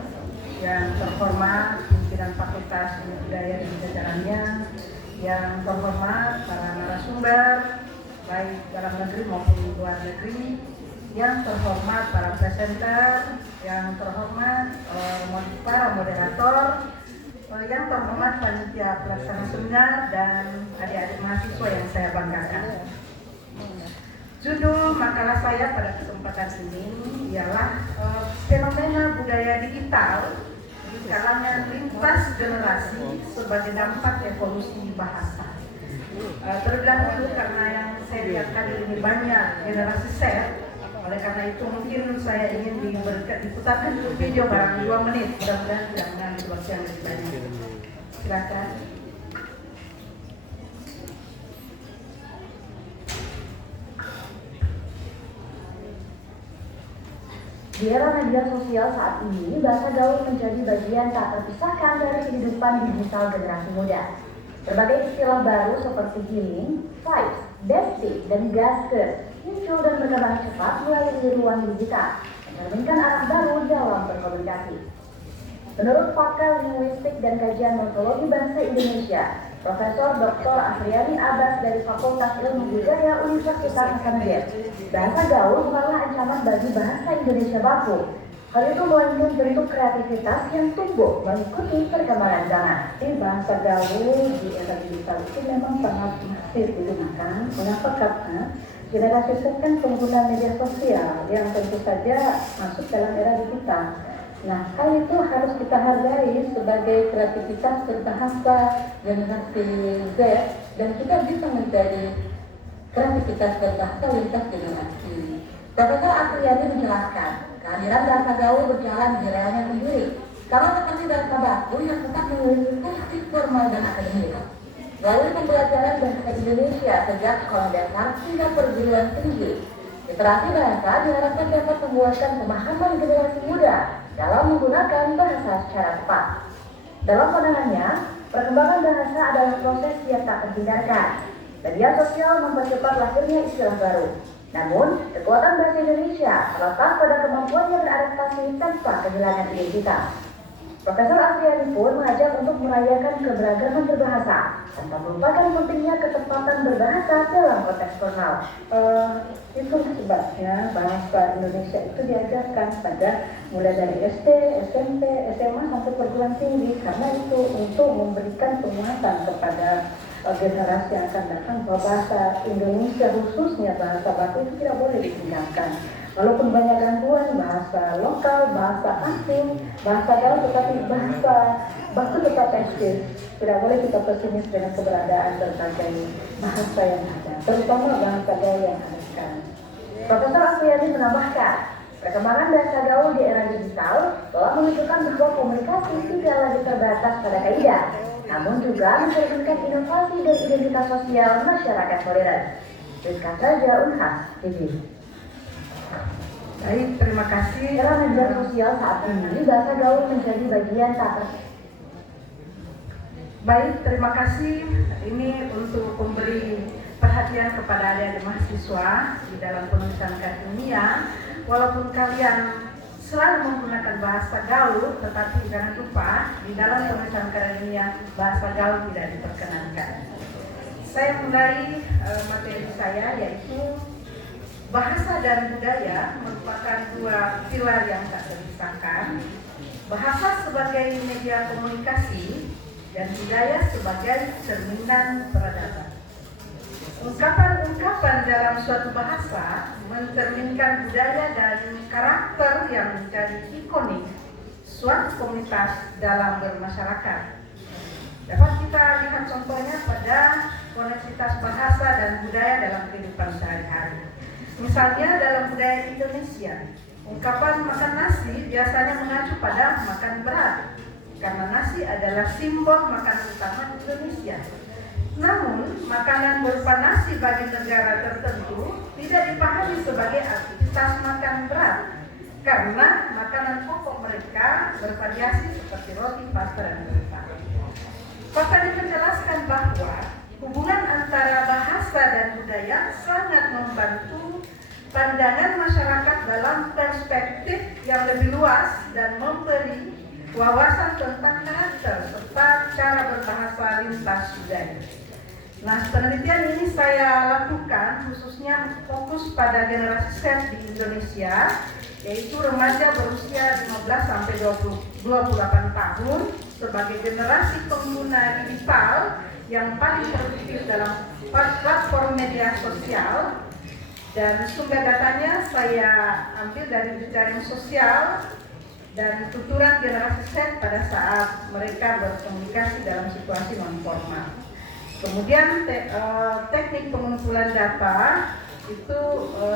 yang terhormat pimpinan Fakultas Ilmu Budaya dan jajarannya, yang terhormat para narasumber baik dalam negeri maupun luar negeri, yang terhormat para presenter, yang terhormat para moderator, Yang terhormat panitia pelaksana seminar dan adik-adik mahasiswa yang saya banggakan. Judul makalah saya pada kesempatan ini ialah fenomena budaya digital di kalangan lintas generasi sebagai dampak evolusi bahasa. Terlebih dahulu karena yang saya lihat kali ini banyak generasi Z, oleh karena itu mungkin saya ingin diputarkan video barang 2 menit, mudah-mudahan tidak mengambil waktu yang lebih banyak. Silakan. Di era media sosial saat ini, bahasa gaul menjadi bagian tak terpisahkan dari kehidupan digital generasi muda. Berbagai istilah baru seperti healing, vibes, bestie, dan gasket muncul dan berkembang cepat melalui ruang digital, mencerminkan arah baru dalam berkomunikasi. Menurut pakar linguistik dan kajian morfologi bahasa Indonesia, Profesor Dr. Afriani Abbas dari Fakultas Ilmu Budaya Universitas Hasanuddin, bahasa gaul bukanlah ancaman bagi bahasa Indonesia baku. Hal itu melainkan bentuk kreativitas yang tumbuh mengikuti perkembangan zaman. Bahasa gaul di era digital itu memang sangat masif digunakan. Mengapa? Karena generasi Z kan pengguna media sosial yang tentu saja masuk dalam era digital. Nah, hal itu harus kita hargai sebagai kreativitas berbahasa generasi Z, dan kita bisa menjadi kreativitas berbahasa lintas generasi. Profesor Afriani menjelaskan, kehadiran bahasa gaul berjalan di realnya sendiri, karena seperti bahasa baku yang tetap memiliki fungsi formal dan akademik. Melalui pembelajaran bahasa Indonesia sejak sekolah dasar hingga perguruan tinggi, literasi bahasa diharapkan dapat menguatkan pemahaman generasi muda dalam menggunakan bahasa secara tepat. Dalam pandangannya, perkembangan bahasa adalah proses yang tak terhindarkan. Media sosial mempercepat lahirnya istilah baru. Namun, kekuatan bahasa Indonesia terletak pada kemampuannya beradaptasi tanpa kehilangan identitas. Profesor Afriani pun mengajak untuk merayakan keberagaman berbahasa tanpa melupakan pentingnya ketepatan berbahasa dalam konteks formal. Itu sebabnya bahasa Indonesia itu diajarkan pada mulai dari SD, SMP, SMA sampai perguruan tinggi, karena itu untuk memberikan penguatan kepada generasi yang akan datang bahwa bahasa Indonesia khususnya bahasa baku itu tidak boleh ditinggalkan. Walaupun banyak gangguan bahasa lokal, bahasa asing, bahasa gaul, tetapi bahasa baku tetap eksis. Tidak boleh kita pesimis dengan keberadaan berbagai bahasa yang ada, terutama bahasa gaul yang ada sekarang. Profesor Afriani menambahkan, perkembangan bahasa gaul di era digital telah menunjukkan bahwa komunikasi tidak lagi terbatas pada kaidah, namun juga mencerminkan inovasi dan identitas sosial masyarakat modern. Rizka saja Unhas TV. Baik, terima kasih. Era media sosial saat ini, bahasa gaul menjadi bagian tak terpisahkan. Baik, terima kasih. Ini untuk memberi perhatian kepada adik-adik mahasiswa di dalam penulisan akademia. Walaupun kalian selalu menggunakan bahasa gaul, tetapi jangan lupa di dalam penulisan akademia bahasa gaul tidak diperkenankan. Saya mulai materi saya, yaitu bahasa dan budaya merupakan dua pilar yang tak terpisahkan. Bahasa sebagai media komunikasi dan budaya sebagai cerminan peradaban. Ungkapan-ungkapan dalam suatu bahasa mencerminkan budaya dan karakter yang menjadi ikonik suatu komunitas dalam bermasyarakat. Dapat kita lihat contohnya pada koneksitas bahasa dan budaya dalam kehidupan sehari-hari. Misalnya dalam budaya Indonesia, ungkapan makan nasi biasanya mengacu pada makan berat, karena nasi adalah simbol makanan utama Indonesia. Namun, makanan berupa nasi bagi negara tertentu tidak dipahami sebagai aktivitas makan berat, karena makanan pokok mereka bervariasi seperti roti, pasta, dan gurita. Pasal menjelaskan bahwa hubungan antara bahasa dan budaya sangat membantu pandangan masyarakat dalam perspektif yang lebih luas dan memberi wawasan tentang karakter serta cara berbahasa lintas budaya. Nah, penelitian ini saya lakukan khususnya fokus pada generasi Z di Indonesia, yaitu remaja berusia 15 sampai 28 tahun sebagai generasi pengguna digital yang paling produktif dalam platform media sosial. Dan sumber datanya saya ambil dari jejaring sosial dan tuturan generasi Z pada saat mereka berkomunikasi dalam situasi non formal. Kemudian teknik pengumpulan data itu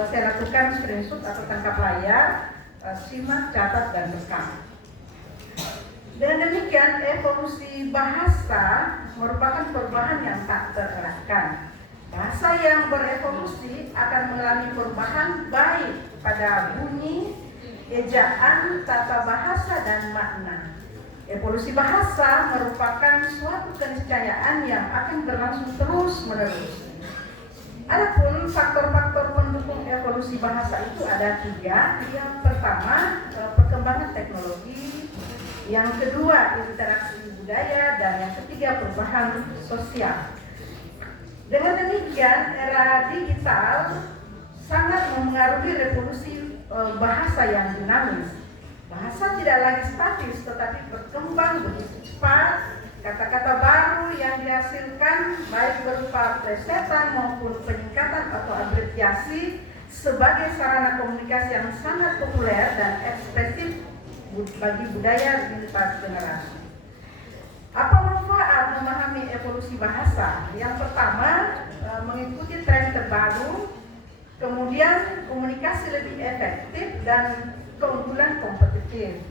saya lakukan screenshot atau tangkap layar, simak, catat, dan rekam. Dengan demikian, evolusi bahasa merupakan perubahan yang tak terelakkan. Bahasa yang berevolusi akan mengalami perubahan baik pada bunyi, ejaan, tata bahasa, dan makna. Evolusi bahasa merupakan suatu keniscayaan yang akan berlangsung terus-menerus. Adapun faktor-faktor pendukung evolusi bahasa itu ada 3. Yang pertama, perkembangan teknologi. Yang kedua, interaksi budaya. Dan yang ketiga, perubahan sosial. Dengan demikian, era digital sangat memengaruhi revolusi bahasa yang dinamis. Bahasa tidak lagi statis, tetapi berkembang begitu cepat. Kata-kata baru yang dihasilkan baik berupa plesetan maupun peningkatan atau abreviasi sebagai sarana komunikasi yang sangat populer dan ekspresif bagi budaya lintas generasi. Apa manfaat memahami evolusi bahasa? Yang pertama, mengikuti tren terbaru, kemudian komunikasi lebih efektif dan keunggulan kompetitif.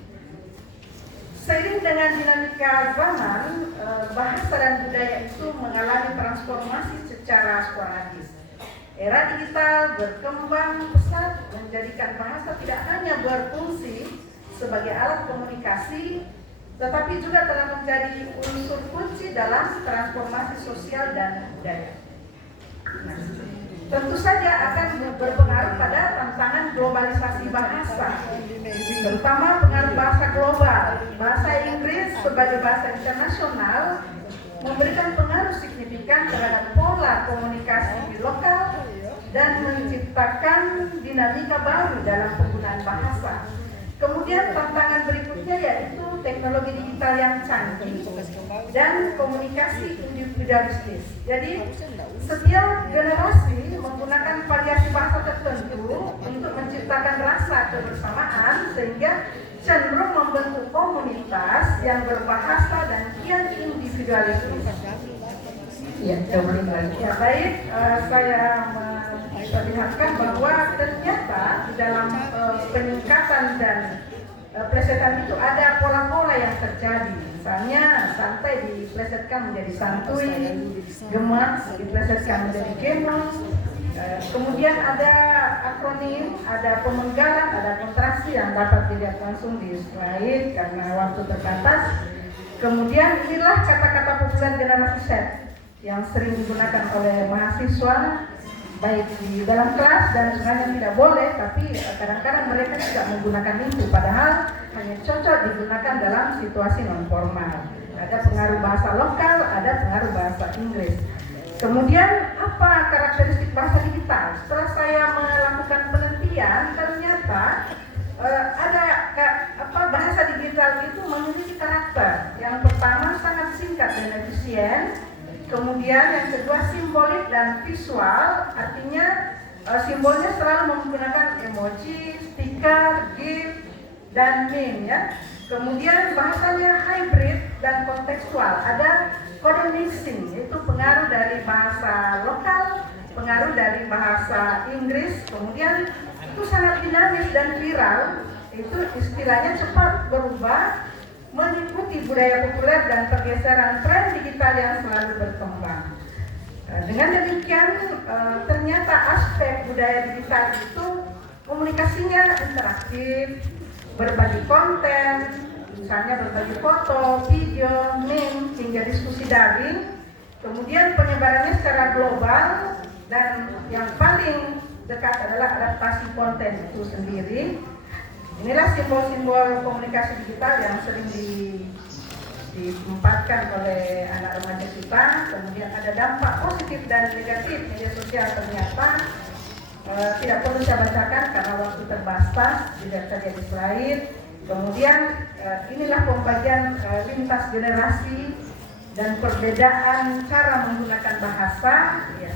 Seiring dengan dinamika zaman, bahasa dan budaya itu mengalami transformasi secara sporadis. Era digital berkembang pesat menjadikan bahasa tidak hanya berfungsi sebagai alat komunikasi, tetapi juga telah menjadi unsur kunci dalam transformasi sosial dan budaya. Nah, tentu saja akan berpengaruh pada tantangan globalisasi bahasa, terutama pengaruh bahasa global. Bahasa Inggris sebagai bahasa internasional memberikan pengaruh signifikan terhadap pola komunikasi di lokal dan menciptakan dinamika baru dalam penggunaan bahasa. Kemudian tantangan berikutnya yaitu teknologi digital yang canggih dan komunikasi individualistis. Jadi setiap generasi menggunakan variasi bahasa tertentu untuk menciptakan rasa kebersamaan sehingga cenderung membentuk komunitas yang berbahasa dan kian individualistis. Ya, baik, saya memperlihatkan bahwa ternyata di dalam peningkatan dan plesetan itu ada pola-pola yang terjadi. Misalnya santai diplesetkan menjadi santuy, gemas diplesetkan menjadi gemos. Kemudian ada akronim, ada pemenggalan, ada kontraksi yang dapat dilihat langsung di slide karena waktu terbatas. Kemudian inilah kata-kata populer generasi Z yang sering digunakan oleh mahasiswa baik di dalam kelas dan sebenarnya tidak boleh, tapi kadang-kadang mereka tidak menggunakan itu, padahal hanya cocok digunakan dalam situasi non formal. Ada pengaruh bahasa lokal, ada pengaruh bahasa Inggris. Kemudian apa karakteristik bahasa digital? Setelah saya melakukan penelitian, ternyata ada bahasa digital itu memiliki karakter. Yang pertama sangat singkat dan efisien. Kemudian yang kedua simbolik dan visual, artinya simbolnya selalu menggunakan emoji, stiker, GIF, dan meme ya. Kemudian bahasanya hybrid dan kontekstual. Ada kode mixing, yaitu pengaruh dari bahasa lokal, pengaruh dari bahasa Inggris. Kemudian itu sangat dinamis dan viral. Itu istilahnya cepat berubah, mengikuti budaya populer dan pergeseran tren digital yang selalu berkembang. Dengan demikian, ternyata aspek budaya digital itu komunikasinya interaktif, berbagi konten, misalnya berbagi foto, video, meme, hingga diskusi daring. Kemudian penyebarannya secara global dan yang paling dekat adalah adaptasi konten itu sendiri. Inilah simbol-simbol komunikasi digital yang sering diempatkan oleh anak remaja kita. Kemudian ada dampak positif dan negatif media sosial ternyata tidak perlu saya bacakan karena waktu terbatas, tidak saja di slide. Kemudian inilah pembagian lintas generasi dan perbedaan cara menggunakan bahasa. Ya.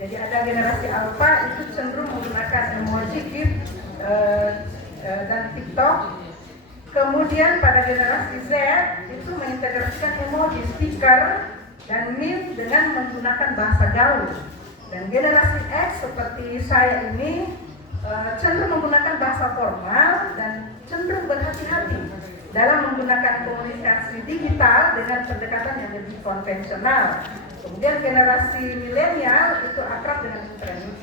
Jadi ada generasi alpha itu cenderung menggunakan emoji, GIF, dan TikTok. Kemudian pada generasi Z itu mengintegrasikan emoji, stiker, dan meme dengan menggunakan bahasa gaul. Dan generasi X seperti saya ini cenderung menggunakan bahasa formal dan cenderung berhati-hati dalam menggunakan komunikasi digital dengan pendekatan yang lebih konvensional. Kemudian generasi milenial itu akrab dengan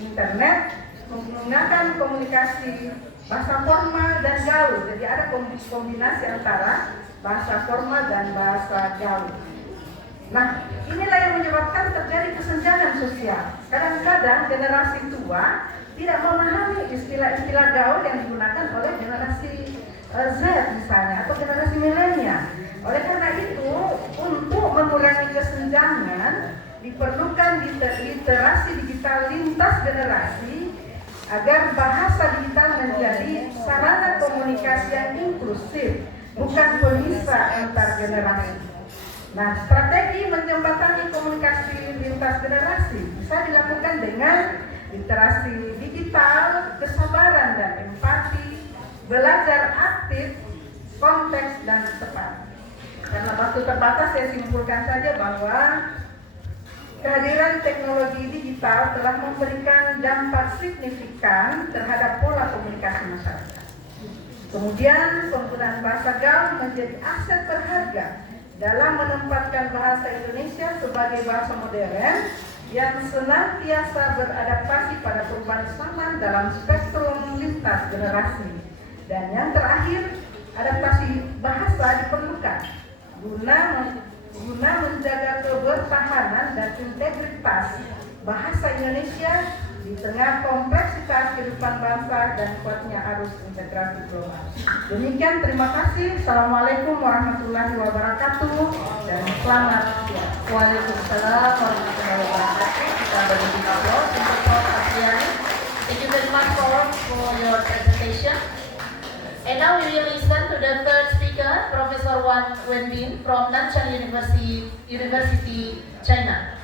internet, menggunakan komunikasi bahasa formal dan gaul. Jadi ada kombinasi antara bahasa formal dan bahasa gaul. Nah, inilah yang menyebabkan terjadi kesenjangan sosial. Kadang-kadang generasi tua tidak memahami istilah-istilah gaul yang digunakan oleh generasi Z misalnya atau generasi milenial. Oleh karena itu, untuk mengurangi kesenjangan diperlukan literasi digital lintas generasi agar bahasa digital menjadi sarana komunikasi yang inklusif, bukan pemisah antar generasi. Nah, strategi menjembatani komunikasi lintas generasi bisa dilakukan dengan literasi digital, kesabaran dan empati, belajar aktif, konteks dan tepat. Karena waktu terbatas, saya simpulkan saja bahwa kehadiran teknologi digital telah memberikan dampak signifikan terhadap pola komunikasi masyarakat. Kemudian penggunaan bahasa gaul menjadi aset berharga dalam menempatkan bahasa Indonesia sebagai bahasa modern yang senantiasa beradaptasi pada perubahan zaman dalam spektrum lintas generasi. Dan yang terakhir, adaptasi bahasa diperlukan guna menjaga kebertahanan dan integritas bahasa Indonesia di tengah kompleksitas kehidupan bangsa dan kuatnya arus integrasi global. Demikian, terima kasih. Assalamualaikum warahmatullahi wabarakatuh dan selamat siang. Waalaikumsalam warahmatullahi wabarakatuh. Kita beri aplaus untuk Prof. Apriani. Thank you very much for your presentation. And now we will listen to the third speaker, Professor Wang Wenbin from Nanchang University, China.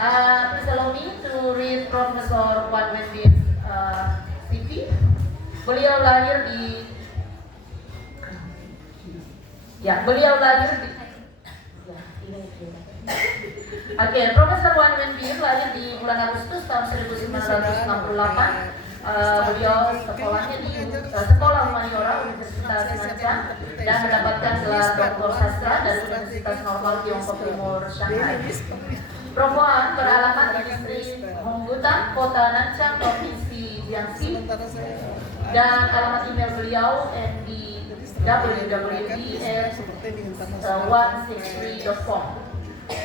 Please allow me to read Professor Wang Wenbin's CV. Beliau lahir di Profesor Wang Wenbin lahir di bulan Agustus tahun 1968. Beliau sekolahnya di Sekolah Humaniora Universitas Nanchang dan mendapatkan gelar doktor sastra dari Universitas Normal Tiongkok Timur Shanghai. Prof. Wang beralamat di distrik Honggutan, Kota Nanchang, Provinsi Jiangxi, dan alamat email beliau di www.163.com.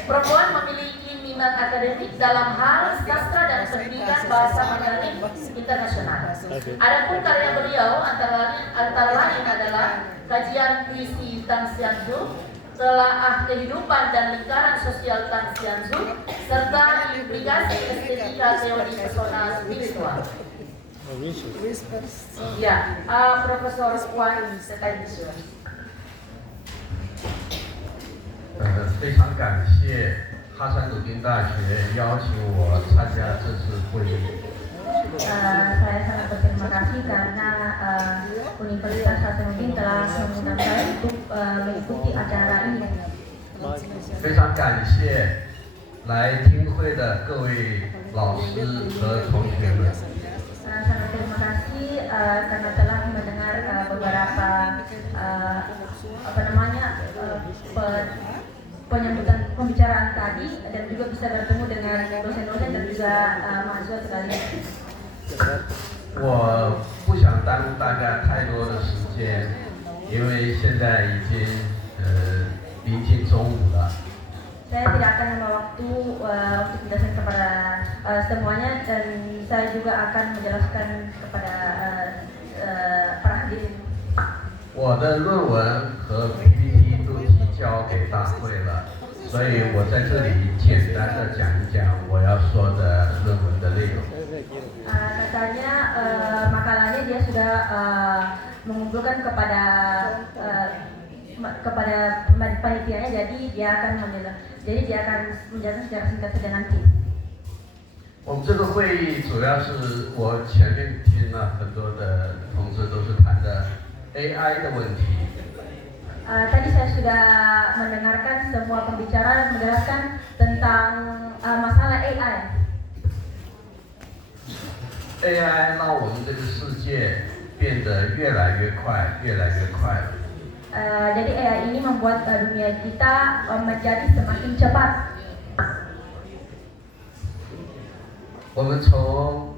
Prof. Wang memiliki minat akademik dalam hal sastra dan pendidikan bahasa Mandarin internasional. Adapun karya beliau antara lain adalah kajian puisi Tang Xianzu, telaah kehidupan dan lingkaran sosial Tang Xianzu, serta implikasi estetika teori pesona spiritual. Ya, Profesor Wang, terkait isu. 非常感谢哈山鲁宾大学邀请我参加这次会议。 Saya sangat berterima kasih karena Universitas Hasanuddin telah mengundang saya untuk mengikuti acara ini. 非常感谢来听会的各位老师和同学们。 Sangat terima kasih karena telah mendengar beberapa penyambutan pembicaraan tadi dan juga bisa bertemu dengan dosen-dosen dan juga mahasiswa sekalian. 我不想耽误大家太多的时间，因为现在已经临近中午了。 Saya tidak akan membawa waktu untuk menjelaskan kepada semuanya dan saya juga akan menjelaskan kepada para hadirin. 我的论文和 PPT 都提交给大会了，所以我在这里简单的讲一讲我要说的论文的内容。 Katanya makalahnya dia sudah mengumpulkan kepada panitianya, jadi dia akan menjelaskan secara singkat saja nanti. 我们这个会议主要是我前面听了很多的同志都是谈的 AI 的问题。 Tadi saya sudah mendengarkan semua pembicara menjelaskan tentang masalah AI. AI 让我们这个世界变得越来越快，越来越快。 Jadi AI ini membuat dunia kita menjadi semakin cepat. 我们从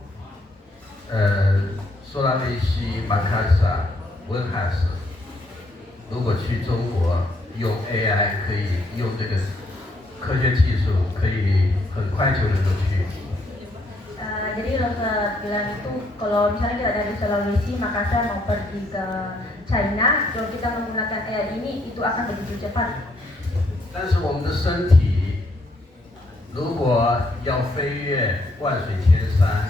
苏拉威西、马卡萨、温哈斯，如果去中国用 AI 可以用这个科学技术，可以很快就能够去。 Jadi Rosa bilang itu kalau misalnya kita dari Sulawesi, Makassar mau pergi ke China, kalau kita menggunakan AI ini itu akan begitu cepat. 但是我们的身体如果要飞越万水千山，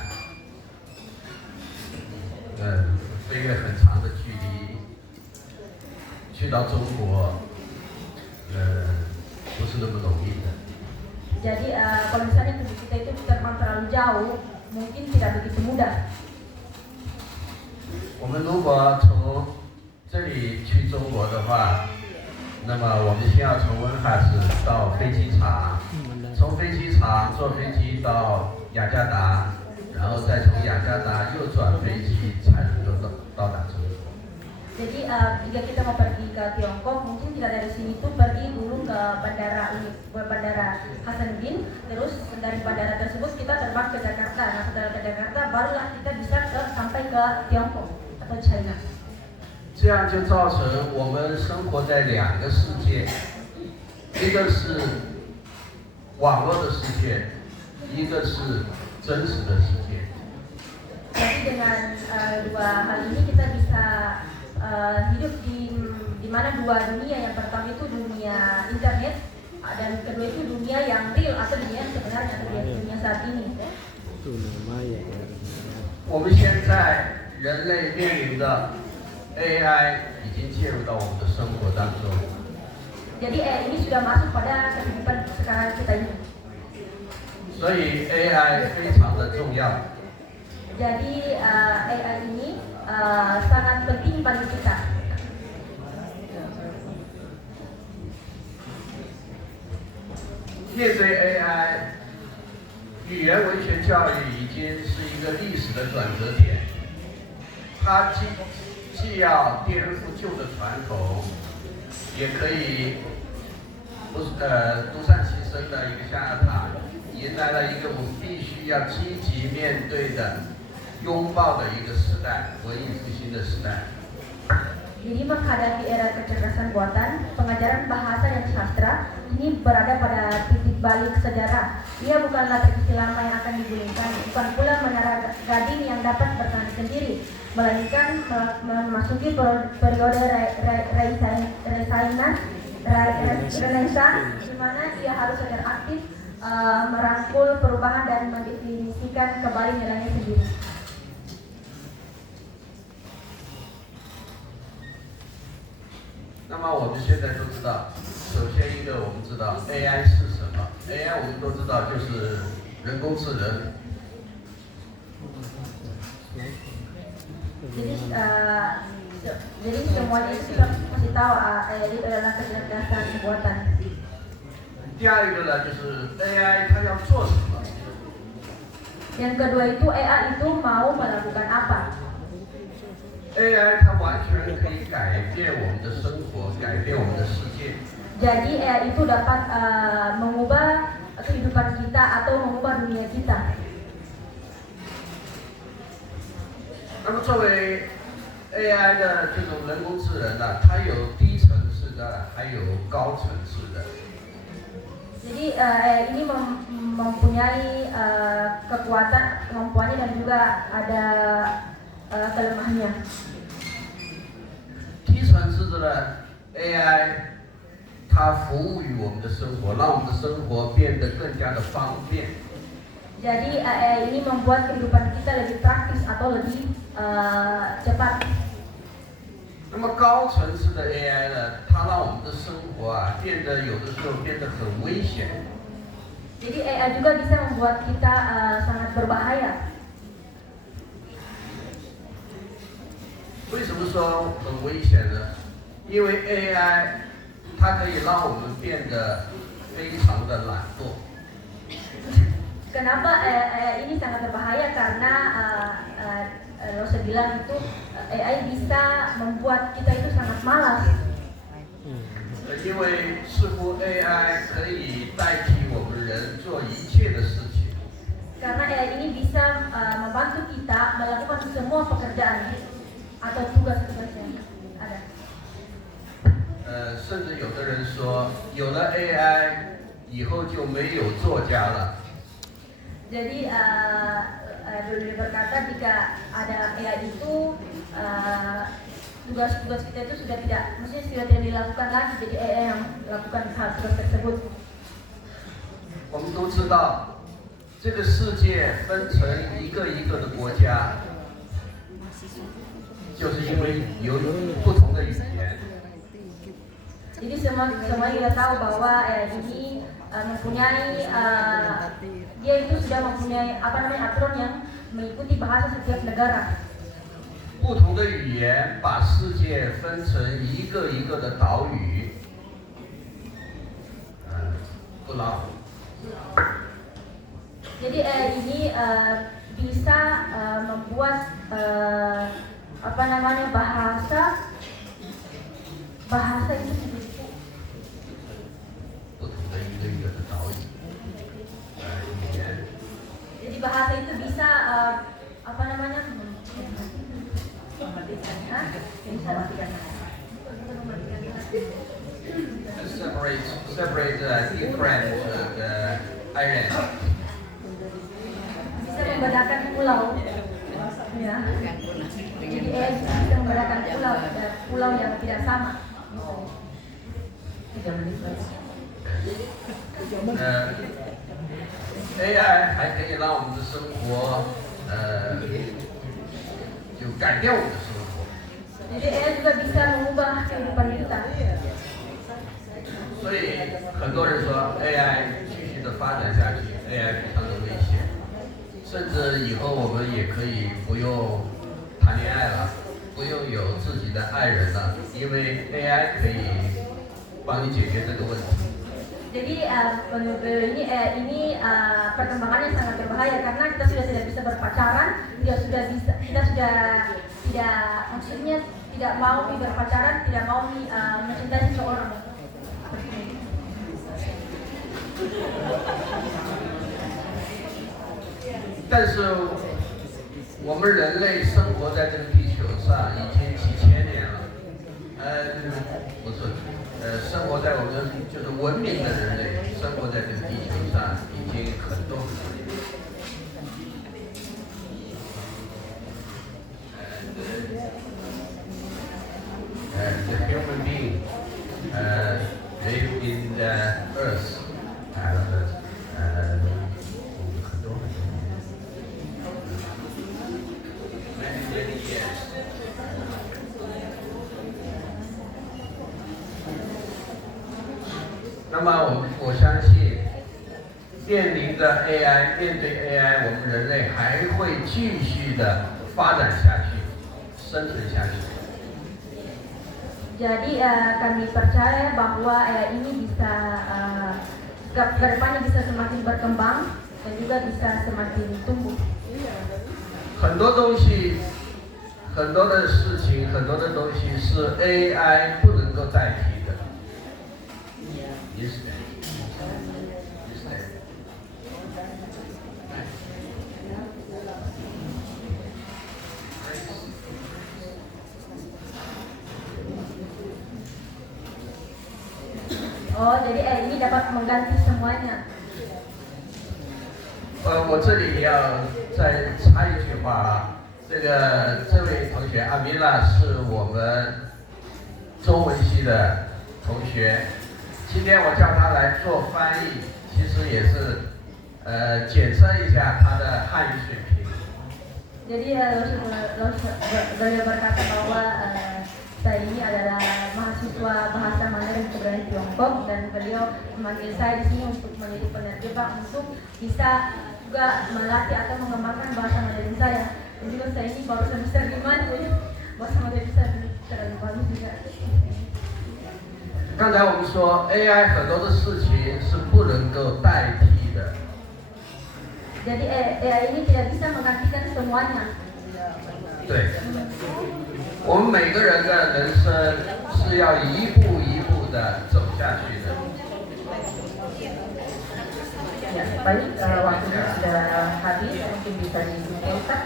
飞越很长的距离，去到中国，不是那么容易的。 Jadi kalau misalnya tubuh kita itu terbang terlalu jauh, mungkin tidak begitu mudah. 我们如果从这里去中国的话，那么我们先要从温哈斯到飞机场，从飞机场坐飞机到雅加达，然后再从雅加达又转飞机才能够到达中国。 Jadi jika kita mau pergi ke Tiongkok, mungkin kita dari sini tuh pergi dulu ke bandara Hasanuddin, terus dari bandara tersebut kita terbang ke Jakarta. Nah setelah ke Jakarta, barulah kita bisa sampai ke Tiongkok atau China. 这样就造成我们生活在两个世界，一个是网络的世界，一个是真实的世界。 Jadi dengan dua hal ini kita bisa hidup di mana dua dunia. Yang pertama itu dunia internet dan kedua itu dunia yang real atau dunia yang sebenarnya atau dunia saat ini. 我们现在人类面临的 AI 已经介入到我们的生活当中。 Jadi AI ini sudah masuk pada kehidupan sekarang kita ini. 所以 AI 非常的重要。 Jadi AI ini sangat penting bagi kita. 面对 AI， 语言文学教育已经是一个历史的转折点。它既要颠覆旧的传统，也可以独善其身的一个象牙塔，迎来了一个我们必须要积极面对的、拥抱的一个时代，文艺复兴的时代。 Jadi menghadapi era kecerdasan buatan, pengajaran bahasa dan sastra ini berada pada titik balik sejarah. Ia bukanlah tradisi lama yang akan digulingkan, bukan pula menara gading yang dapat bertahan sendiri, melainkan memasuki periode Renaissance, di mana ia harus secara aktif merangkul perubahan dan mendefinisikan kembali nilainya sendiri. 那么我们现在都知道，首先一个我们知道 AI 是什么 ？AI 我们都知道就是人工智能。 Jadi semuanya itu kita masih tahu AI itu adalah kecerdasan buatan. 第二一个呢，就是 AI 它要做什么？ Yang kedua itu AI itu mau melakukan apa? AI 它完全可以改变我们的生活，改变我们的世界。 Jadi AI itu dapat mengubah kehidupan kita atau mengubah dunia kita. 那么作为 AI 的这种人工智能呢，它有低层次的，还有高层次的。 Jadi AI ini mempunyai kekuatan, kemampuannya dan juga ada kelemahannya. 低层次的 AI， 它服务于我们的生活，让我们的生活变得更加的方便。 Jadi AI ini membuat kehidupan kita lebih praktis atau lebih cepat. 那么高层次的 AI 呢，它让我们的生活啊变得有的时候变得很危险。 Jadi AI juga bisa membuat kita sangat berbahaya. 为什么说很危险呢？因为 AI 它可以让我们变得非常的懒惰。 Kenapa AI ini sangat berbahaya? Karena Rosa bilang itu AI bisa membuat kita itu sangat malas. 因为似乎 AI 可以代替我们人做一切的事情。 Karena AI ini bisa membantu kita melakukan semua pekerjaan atau tugas-tugas yang ada. 甚至有的人说，有了 AI 以后就没有作家了。 Jadi Dulu berkata jika ada AI itu tugas-tugas kita itu sudah tidak dilakukan lagi, jadi AI yang melakukan hal tugas tersebut. 我们都知道，这个世界分成一个一个的国家，就是因为有不同的语言。 Jadi semua kita tahu bahwa ini mempunyai dia itu sudah mempunyai aturan yang mengikuti bahasa setiap negara. 不同的语言把世界分成一个一个的岛屿，不老虎。 Jadi ini bisa membuat bahasa itu sendiri. 不同的一个一个的岛屿，语言。 Jadi bahasa itu bisa separate different islands. Bisa membedakan pulau, ya. Jadi bisa membedakan pulau yang tidak sama. AI 还可以让我们的生活，就改变我们的生活。 Jadi AI juga bisa mengubah kehidupan kita. 所以很多人说 AI 继续的发展下去 ，AI 非常的危险，甚至以后我们也可以不用谈恋爱了，不用有自己的爱人了，因为 AI 可以帮你解决这个问题。 Jadi ini perkembangannya sangat berbahaya karena kita sudah tidak bisa berpacaran, kita sudah tidak mau berpacaran, tidak mau mencintai seseorang. 但是我们人类生活在这个地球上已经几千年了，不是，生活在我们就是文明的人类生活在这个地球上已经很多年。The human being live in the earth and 很多年。 Many years. 那么我相信，面临着 AI， 面对 AI， 我们人类还会继续的发展下去，生存下去。 Jadi kami percaya bahwa ini bisa kedepannya bisa semakin berkembang dan juga bisa semakin tumbuh. 很多东西，很多的事情，很多的东西是 AI 不能够代替的。Oh, jadi ini dapat mengganti semuanya. 我这里要再插一句话啊，这位同学阿米拉是我们中文系的同学，今天我叫他来做翻译，其实也是检测一下他的汉语水平。 Jadi beliau berkata bahwa Saya ini adalah mahasiswa bahasa Mandarin Keberanian Tiongkok dan beliau memanggil saya di sini untuk menjadi penerjemah untuk bisa juga melatih atau mengembangkan bahasa Mandarin saya. Dan juga saya ini baru semester 5 jadi bahasa Mandarin saya terlalu bagus juga. 刚才我们说 AI 很多的事情是不能够代替的。 Jadi AI ini tidak bisa menggantikan semuanya. 对，我们每个人的人生是要一步一步的走下去的。 Ya, baik, waktunya sudah habis, mungkin bisa disimpulkan.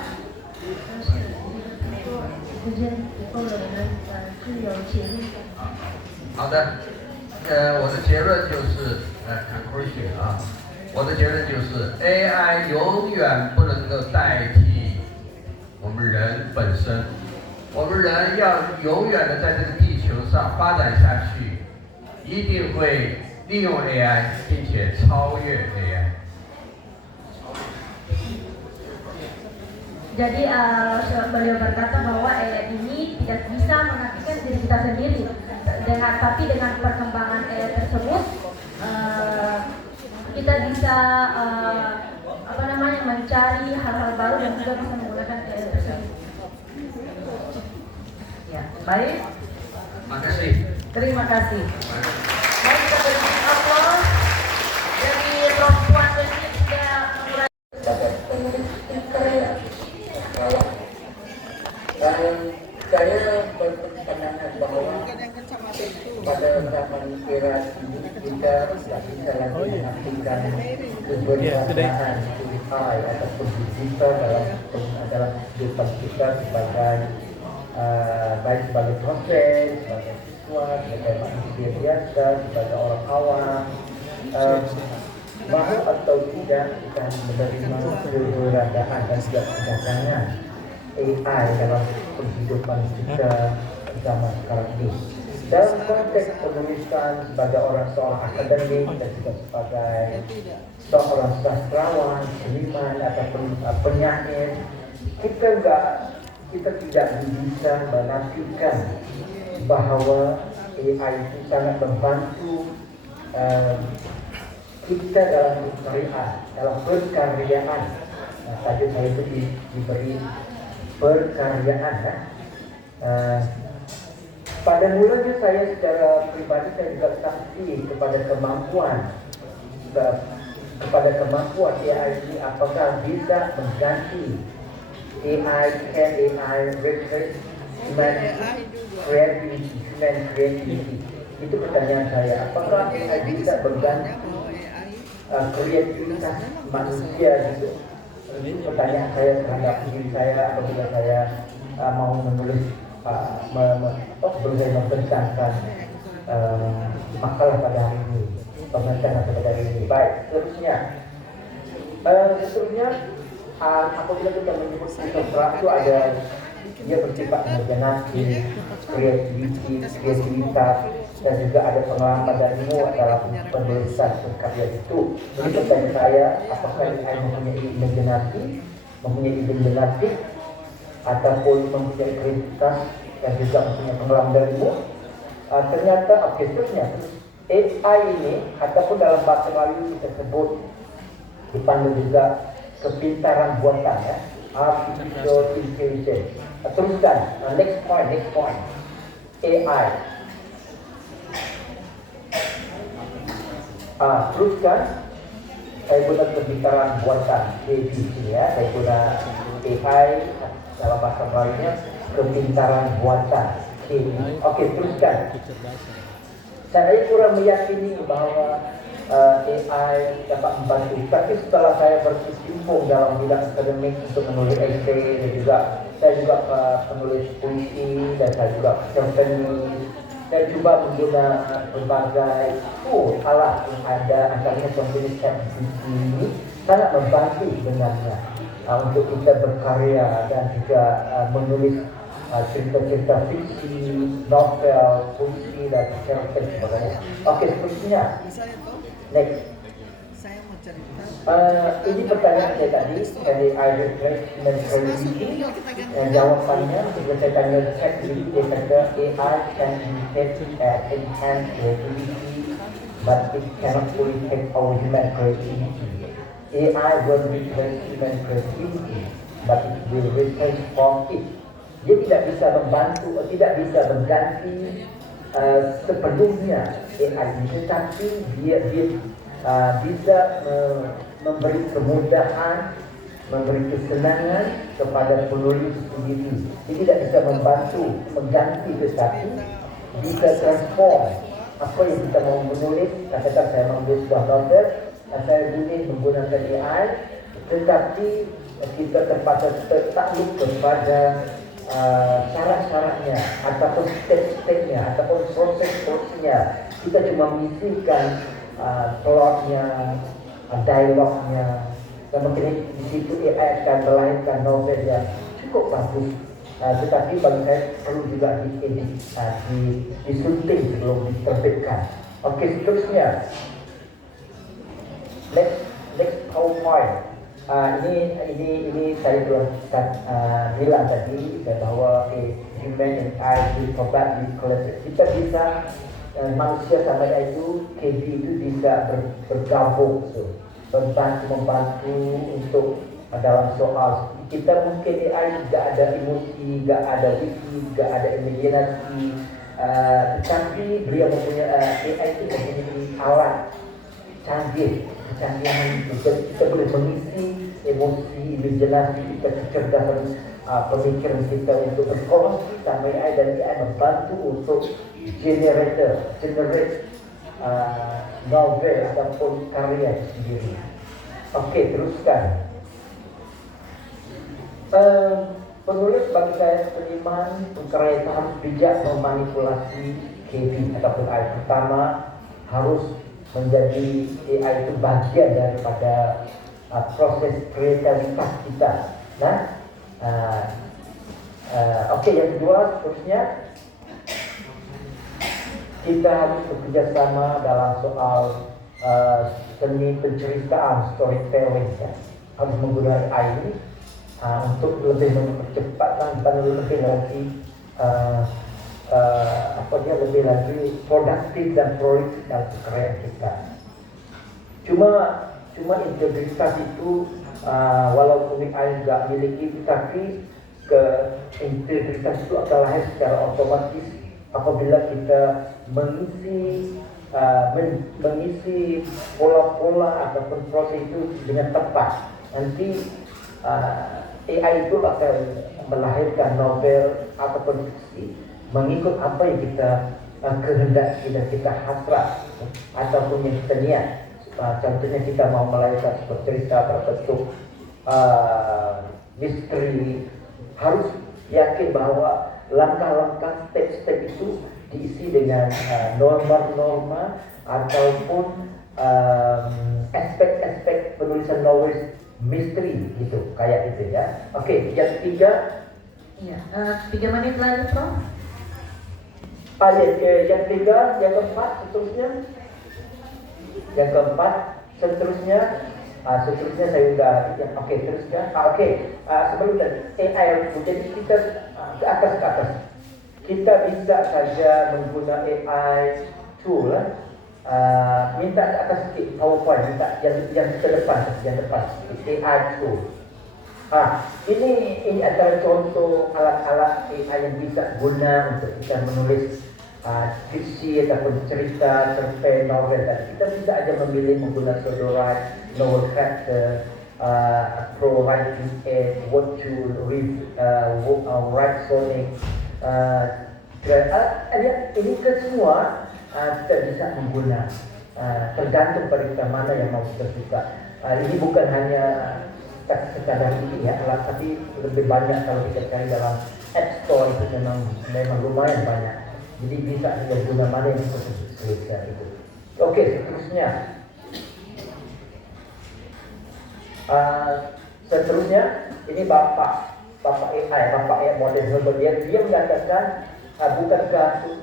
好的，我的结论就是conclusion 啊，我的结论就是 AI 永远不能够代替我们人本身，我们人要永远的在这个地球上发展下去，一定会利用 AI， 并且超越 AI。 Jadi beliau berkata bahwa AI ini tidak bisa menggantikan diri kita sendiri. Tapi dengan perkembangan AI tersebut kita bisa mencari hal-hal baru dan juga bisa menggunakan AI tersebut. Ya, baik. Makasih. Terima kasih. Baik, kita berikan aplaus dari perempuan ini sudah mengurai. Saya berpandangan bahwa pada zaman era ini kita tidak bisa lagi mengartikan keberadaan AI ataupun digital dalam kehidupan kita sebagai baik sebagai proses, sebagai siswa, sebagai manusia biasa, sebagai orang awam. Mau atau tidak kita menerima keberadaan dan juga kedatangan AI dalam kehidupan kita zaman sekarang ini. Dalam konteks penulisan sebagai seorang akademik dan juga sebagai seorang sastrawan, seniman ataupun penyair, kita tidak bisa menafikan bahwa AI itu sangat membantu kita dalam berkaryaan. Nah, tadi saya itu diberi berkaryaan kan. Pada mulanya saya secara pribadi saya juga saksi kepada kemampuan AI ini, apakah bisa mengganti AI, can AI replace human creativity? Itu pertanyaan saya. Apakah AI bisa mengganti kreativitas manusia gitu? Itu pertanyaan saya terhadap diri saya apabila saya mau menulis berusaha membentangkan makalah pada hari ini, pembentang pada hari ini. Baik, seterusnya apabila kita menyebut sastra itu ada dia bersifat imajinatif, kreativitas, dan juga ada pengalaman dan ilmu dalam penulisan karya itu. Jadi pertanyaan saya, apakah AI mempunyai imajinatif, ataupun mempunyai kreativitas dan juga mempunyai pengalaman dan ilmu? Ternyata seterusnya AI ini ataupun dalam bahasa Melayu kita sebut dipanggil juga kepintaran buatan ya, artificial intelligence. Teruskan, next point, AI. Teruskan, saya guna kepintaran buatan ABC ya, saya guna AI dalam bahasa Melayu kepintaran buatan. Oke, teruskan. Saya kurang meyakini bahwa AI dapat membantu, tapi setelah saya berkecimpung dalam bidang akademik untuk menulis esai dan juga saya juga penulis puisi dan saya juga cerpenis dan juga menggunakan berbagai alat yang ada, antaranya contohnya ChatGPT ini sangat membantu sebenarnya untuk kita berkarya dan juga menulis cerita-cerita fiksi, novel, puisi dan cerpen sebagainya. Oke, seterusnya. Next. Saya mau Ini pertanyaan saya tadi dari replace human creativity. Jawabannya jika saya tanya ChatGPT, dia kata AI can enhance creativity, but it cannot fully take over human creativity. AI will replace human creativity, but it will transform it. Dia tidak bisa membantu, tidak bisa mengganti sepenuhnya AI ini, tetapi dia bisa memberi kemudahan, memberi kesenangan kepada penulis sendiri. Dia tidak bisa membantu, mengganti, tetapi bisa transform apa yang kita mau menulis. Katakan saya menulis sebuah novel, saya boleh menggunakan AI, tetapi kita terpaksa takluk kepada syarat-syaratnya ataupun step-stepnya ataupun proses-prosesnya. Kita cuma mengisikan plotnya, dialognya, dan mungkin di situ AI akan melahirkan novel yang cukup bagus. Tetapi bagi saya perlu juga diedit, disunting sebelum diterbitkan. Oke, seterusnya. Next PowerPoint. Ini saya belum bilang tadi bahwa human and AI will probably collaborate. Kita bisa manusia sama itu KB itu bisa bergabung, membantu untuk dalam soal. Kita mungkin AI tidak ada emosi, tidak ada wiki, tidak ada imajinasi, tetapi beliau mempunyai AI itu mempunyai alat canggih, kecanggihan itu. Jadi kita boleh mengisi emosi, imajinasi kita, kecerdasan pemikiran kita untuk berkongsi sama AI, dan AI membantu untuk generate novel ataupun karya sendiri. Oke, teruskan. Penulis bagi saya seniman karya harus bijak memanipulasi KB ataupun AI. Pertama, harus menjadi AI itu bagian daripada proses kreativitas kita. Nah, oke, yang kedua, seterusnya kita harus bekerja sama dalam soal seni penceritaan, storytelling, ya. Harus menggunakan AI ini untuk lebih mempercepat dan lebih lagi lebih lagi produktif dan produktif dalam karya kita. Cuma integritas itu walaupun AI tidak miliki, tapi integritas itu akan lahir secara otomatis apabila kita mengisi pola-pola ataupun proses itu dengan tepat. Nanti AI itu akan melahirkan novel ataupun fiksi mengikut apa yang kita kehendaki dan kita hasrat ataupun yang kita niat. Contohnya kita mau melahirkan sebuah cerita berbentuk misteri, harus yakin bahwa langkah-langkah, step-step itu diisi dengan norma-norma ataupun aspek-aspek penulisan novel misteri gitu, kayak itu ya. Oke, yang ketiga. Iya, 3 menit lagi, Prof. Yang ketiga, yang keempat, seterusnya. Yang keempat, seterusnya. Seterusnya saya udah. Oke, terusnya. Sebelum AI, jadi kita ke atas. Kita bisa saja menggunakan AI tool. Minta ke atas sedikit PowerPoint, minta yang ke depan, AI tool. Ini adalah contoh alat-alat AI yang bisa guna untuk kita menulis fiksi ataupun cerita, cerpen, novel. Dan kita bisa aja memilih menggunakan pseudowrite, novel character, pro writing aid, word tool, write sonic. Ini semua kita bisa menggunakan, tergantung pada kita mana yang mau kita suka. Ini bukan hanya sekadar ini ya, tapi lebih banyak kalau kita cari dalam App Store itu memang lumayan banyak. Jadi bisa kita guna mana yang kita suka itu. Oke, seterusnya. Seterusnya ini Bapak AI model Herbert. Dia mengatakan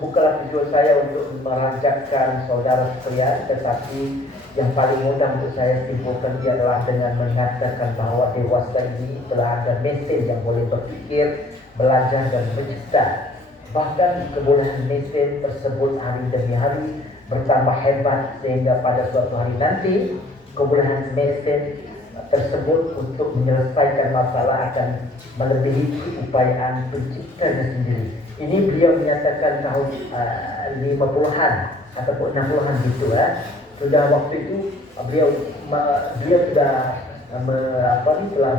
bukanlah tujuan saya untuk merancangkan saudara sekalian, tetapi yang paling mudah untuk saya simpulkan dia adalah dengan mengatakan bahwa dewasa ini telah ada mesin yang boleh berpikir, belajar dan mencipta. Bahkan kebolehan mesin tersebut hari demi hari bertambah hebat sehingga pada suatu hari nanti kebolehan mesin tersebut untuk menyelesaikan masalah akan melebihi keupayaan penciptanya sendiri. Ini beliau menyatakan tahun 50-an ataupun 60-an gitu ya. Sudah waktu itu beliau sudah telah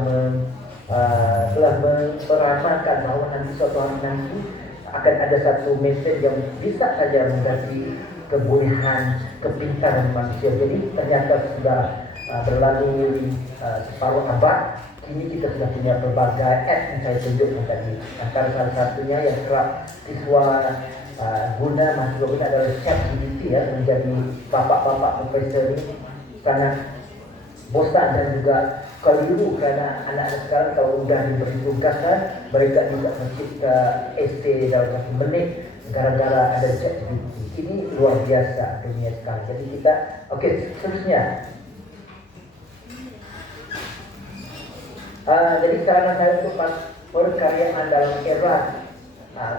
meramalkan bahwa nanti suatu hari nanti akan ada satu mesin yang bisa saja mengganti kebolehan, kepintaran manusia. Jadi ternyata sudah berlalu separuh abad. Kini kita sudah punya berbagai apps yang saya tunjukkan tadi. Antara salah satunya yang kerap siswa mahasiswa guna adalah ChatGPT ya, menjadi bapak-bapak profesor ini sangat bosan dan juga keliru karena anak-anak sekarang kalau sudah diberi tugas mereka juga mencipta essay dalam 1 menit gara-gara ada ChatGPT. Ini luar biasa dunia sekarang. Jadi kita seterusnya. Jadi saran saya untuk perkaryaan dalam era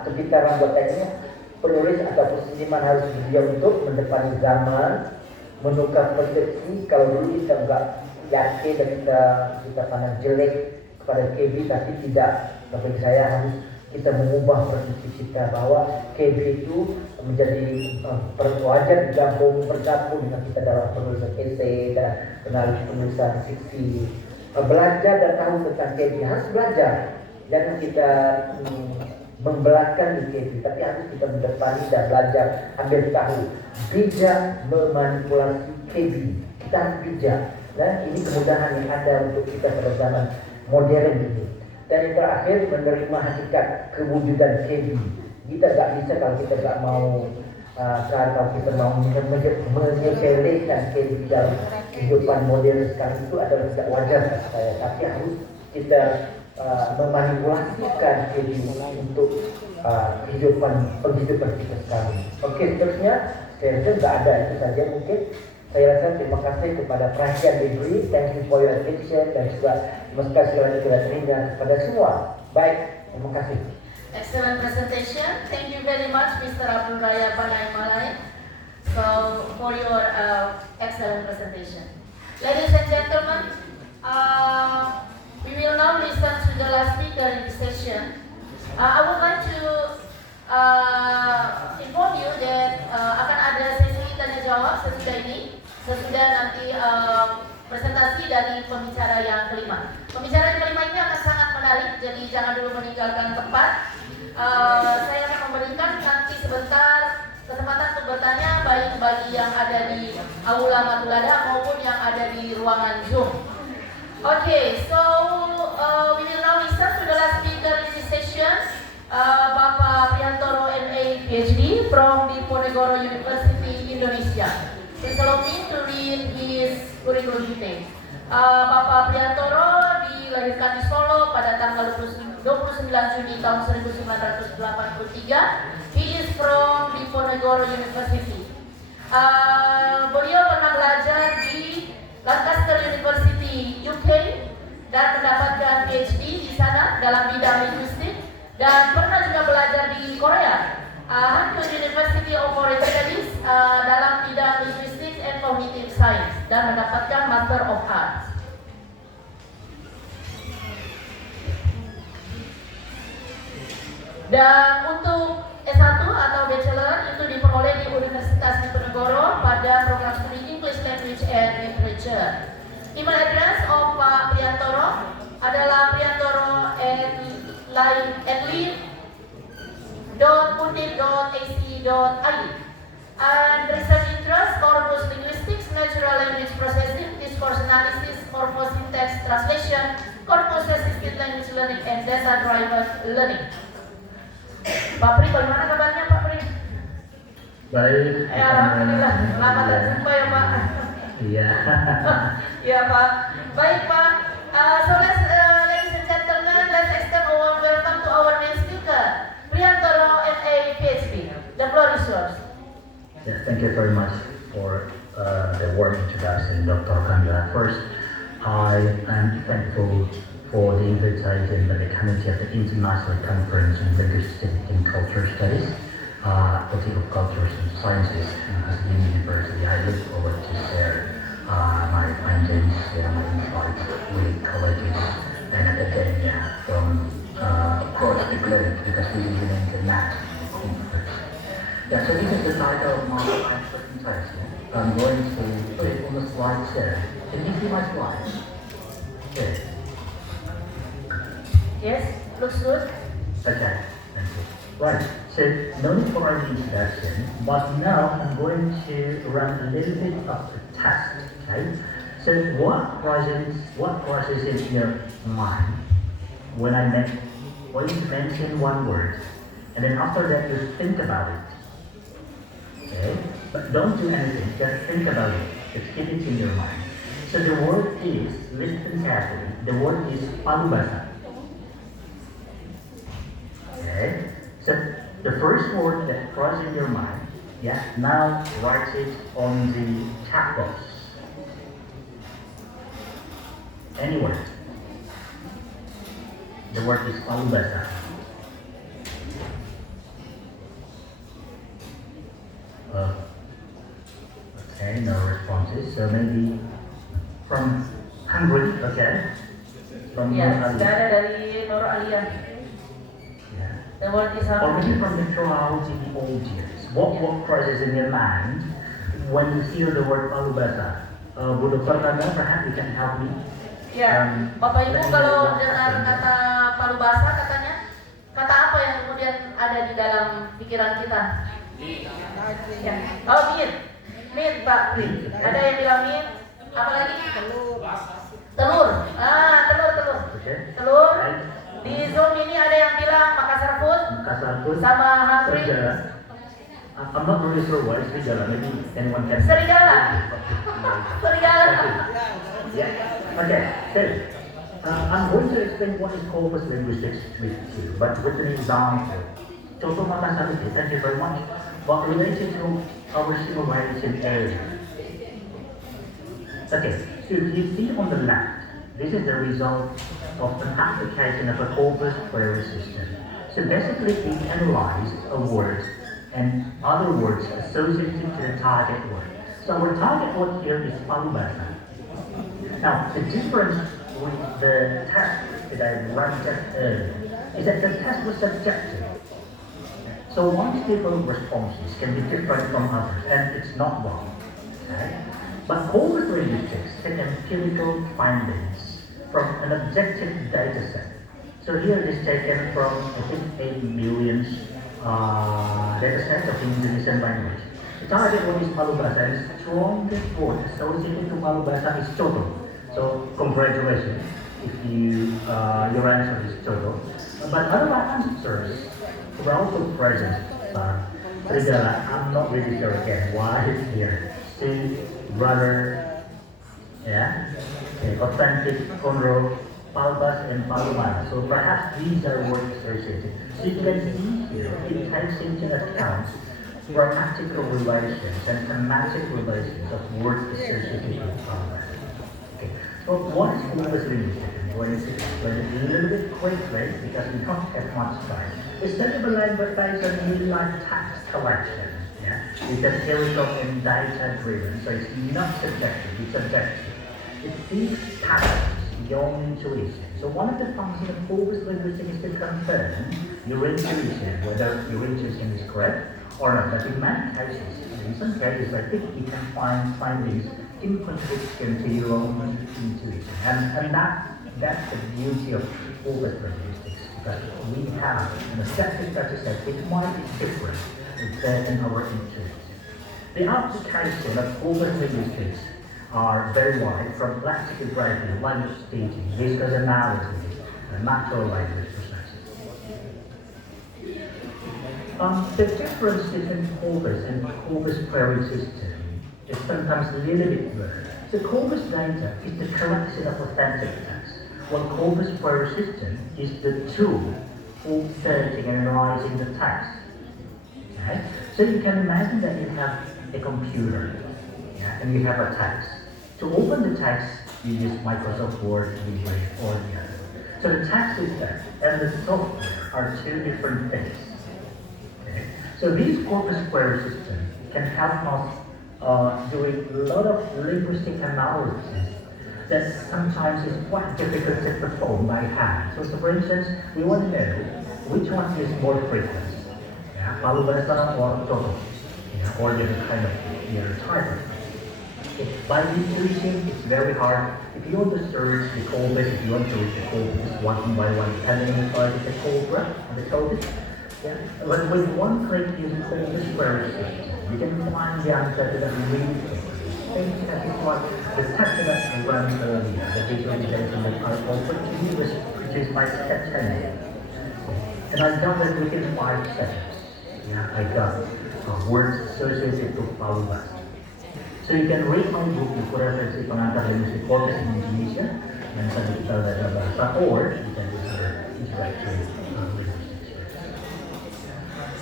kepintaran buatan ini, penulis atau seniman harus bersedia untuk mendepani zaman, menukar persepsi. Kalau dulu kita enggak yakin dan kita pandang jelek kepada KB, tapi tidak. Bagi saya harus kita mengubah persepsi kita bahwa KB itu menjadi wajar bergabung dengan kita dalam penulisan esai dan penulisan fiksi. Belajar dan tahu tentang KB, harus belajar. Jangan kita membelakang di KB, tapi harus kita mendepani dan belajar, ambil tahu, bijak memanipulasi KB. Kita harus bijak. Dan ini kemudahan yang ada untuk kita pada zaman modern ini. Dan yang terakhir, menerima hakikat kewujudan KB. Kita tak bisa kalau kita tak mau kalau kita mau menyepelekan KB dalam kehidupan modern sekarang, itu adalah tidak wajar kata saya. Tapi harus kita memanipulasikan KB untuk penghidupan kita sekarang. Seterusnya saya rasa tidak ada, itu saja mungkin. Saya rasa terima kasih kepada perhatian diberi. Thank you for your attention dan juga terima kasih kepada telinga kepada semua. Baik, terima kasih. Excellent presentation. Thank you very much, Mr. Abdul Raya Banai Malai, for your excellent presentation. Ladies and gentlemen, we will now listen to the last speaker in this session. I would like to inform you that akan ada sesi tanya jawab sesudah nanti presentasi dari pembicara yang kelima. Pembicara yang kelima ini akan sangat menarik, jadi jangan dulu meninggalkan tempat. Saya akan memberikan nanti sebentar kesempatan untuk bertanya, baik bagi yang ada di Aula Matulada maupun yang ada di ruangan Zoom. Okay, so we will now listen to the last speaker in this session, Bapak Priantoro MA PhD from Diponegoro University, Indonesia. Please allow me to read his curriculum vitae. Bapak Priantoro dilahirkan di Solo pada tanggal 29 Juni tahun 1983. He is from Diponegoro University. Beliau pernah belajar di Lancaster University, UK, dan mendapatkan PhD di sana dalam bidang linguistik, dan pernah juga belajar di Korea, Hanwoo University of Foreign Studies, dalam bidang linguistik and cognitive science, dan mendapatkan Master of Arts. Dan untuk S1 atau Bachelor itu diperoleh di Universitas Diponegoro pada program studi English Language and Literature. Email address of Pak Priantoro adalah priantoro@lin.undip.ac.id. And research interest: corpus linguistics, natural language processing, discourse analysis, corpus syntax translation, corpus assisted language learning, and data driven learning. Pak Pri, bagaimana kabarnya Pak Pri? Baik. Alhamdulillah, selamat berjumpa ya Pak. Iya. Ya Pak. Baik Pak. So ladies and gentlemen, let's extend a warm welcome to our main speaker, Priantoro MA PhD. The floor is yours. Yes, thank you very much for the warm introduction. and Dr. Kandra. First, I am thankful for the invitation by the Committee of the International Conference on Linguistic and Cultural Studies, Faculty of Cultures and Sciences at the University. I look forward to share my findings and my insights with colleagues and academia from across the globe, because this is an international conference. Yeah, so this is the title of my presentation. I'm going to put it on the slide here. Can you see my slides? Yes. Yes, looks good. Okay, thank you. Right, so no need for any introduction, but now I'm going to run a little bit of a test, okay? So what crosses in your mind when I mention one word, and then after that you think about it, okay? But don't do anything, just think about it, just keep it in your mind. So the word is, listen carefully, the word is palubasa. Okay, so the first word that crosses in your mind, yeah, now write it on the chat box. Any word. The word is palubasa. Okay, no responses. So maybe from Hungary, okay? From Ya, Nur sudah Alia. ada dari Nur Alia. The word is Or maybe from the crowd in the old years. What crosses in your mind when you hear the word palubasa? Bu Dr. Kandra, perhaps you can help me. Ya, Bapak Ibu kalau dengar kata palu basah katanya, kata apa yang kemudian ada di dalam pikiran kita? Ya. Oh, min Pak. Ada yang bilang min. Apa lagi? Telur. Ah, telur. Okay. Telur. Di Zoom ini ada yang bilang Makassar food. Sama Hungry. I'm not really sure what is serigala. Maybe anyone can. Serigala. Yeah. Okay. So I'm going to explain what is corpus linguistics with you, but with an example. Contoh Makassar, thank you very much. But related to our civilization area. Okay. So you see on the left, this is the result of an application of a corpus query system. So basically, we analyze a word and other words associated to the target word. So our target word here is palubasa. Now, the difference with the test that I ran just earlier is that the test was subjective. So one people's responses can be different from others, and it's not wrong. Okay? But corpus linguistics take empirical findings from an objective data set. So here it is taken from, I think, 8 million data set of Indonesian language. The target word is palubasa, and the strongest word associated to palubasa is coto. So congratulations if your answer is coto. But other answers were also present. Serigala, I'm not really sure again why it's here. Still rather, yeah, okay, authentic, conro, palbas, and palumana. So perhaps these are words associated. So you can see here, it takes into account grammatical relations and thematic relations of words associated with palbas. Okay, so what is corpus linguistics? I'm going to explain it a little bit quickly because we don't have much time. It's sort of a language based on like text collection. Yeah? It's empirical and data driven, so it's not subjective, it's objective. It seeks patterns beyond intuition. So one of the functions of corpus linguistics is to confirm your intuition, whether your intuition is correct or not. But in many cases, in some cases, I think you can find findings inconsistent to your own intuition. And that's the beauty of corpus linguistics, because we have an objective data set which might be different than our intuition. The application of corpus linguistics are very wide, from lexicography, language staging, discourse analysis, and natural language processing. The difference between corpus and corpus query system is sometimes a little bit blurred. The corpus data is the collection of authentic text, while corpus query system is the tool for searching and analyzing the text. Okay? So you can imagine that you have a computer, yeah, and you have a text. To open the text, you use Microsoft Word, Libre, or the other. So the text system and the software are two different things. Okay? So these corpus query systems can help us doing a lot of linguistic analysis that sometimes is quite difficult to perform by hand. So for instance, we want to know which one is more frequent, Palu Bahasa or Toto, or the other kind of type. By intuition, it's very hard. If you want to search the corpus, if you want to read the corpus one by one, depending on the size of the corpus and the corpus, but with one click using corpus query system, you can find the answer to that really quickly. Things that is what the text that we run earlier, the visualization that I offered to you was produced by September. And I've done that within 5 seconds. I got words associated with Palu Bahasa. So you can read my book, Buku Referensi Pengantar Linguistik Corpus in Indonesia, yang tadi kita udah bahasa, or you can use the introductory linguistics.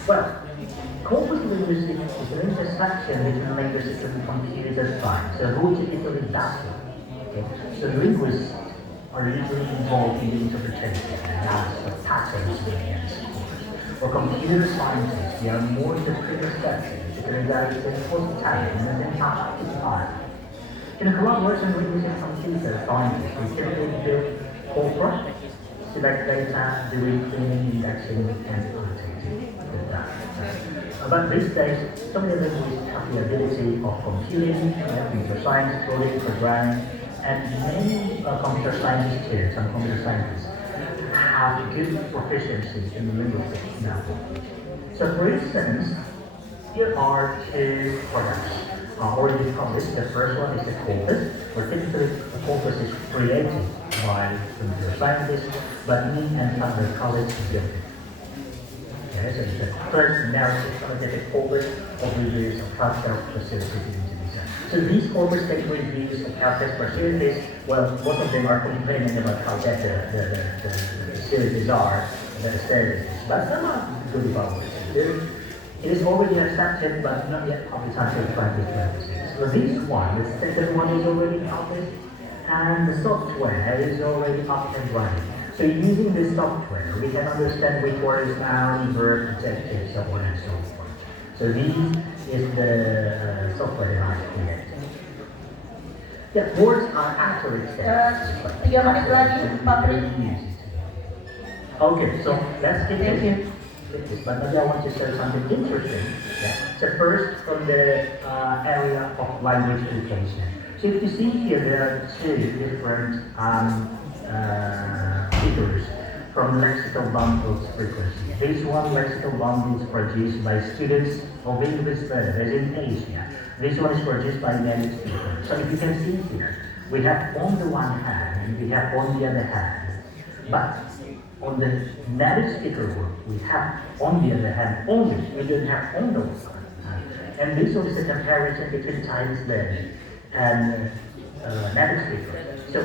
Well, corpus linguistics is an intersection between linguistics and computer science. So who typically does it? Okay? So linguists are usually involved in the interpretation and analysis of patterns in the or computer scientists, they are more the intersection. Evaluate post time and then talk to time. In a collaboration with using computer scientists, we typically build corpora, select data, doing cleaning, indexing, and annotating the data. But these days, so many linguists have the ability of computing, computer science, coding, programming, and many computer scientists here, some computer scientists, have good proficiency in linguistics now. So for instance, here are two products already published. The first one is the corpus, where typically the corpus is created by computer scientists, but me and other colleagues built it. Okay, so it's the first narrative scientific corpus of reviews of healthcare facilities in Indonesia. So these corpus take reviews of healthcare facilities. Well, most of them are complaining about how bad the facilities are, the services, but some are good about it. It is already accepted, but not yet published until 2026. So this one, the second one is already published, and the software is already up and running. So using this software, we can understand which word is noun, verb, adjective, so on and so forth. So this is the software that I created. Yeah, words are actually extended. 3 menit lagi, Pak Pri. Okay, so let's get into this, but maybe I want to say something interesting. So first, from the area of language education. So if you see here, there are two different figures from lexical bundles frequency. This one, lexical bundles produced by students of English learners in Asia. This one is produced by native speakers. So if you can see here, we have on the one hand, and we have on the other hand. But on the native speaker group, we have on the other hand only, we don't have on the one. And this one is a comparison between Chinese learning and native speakers. So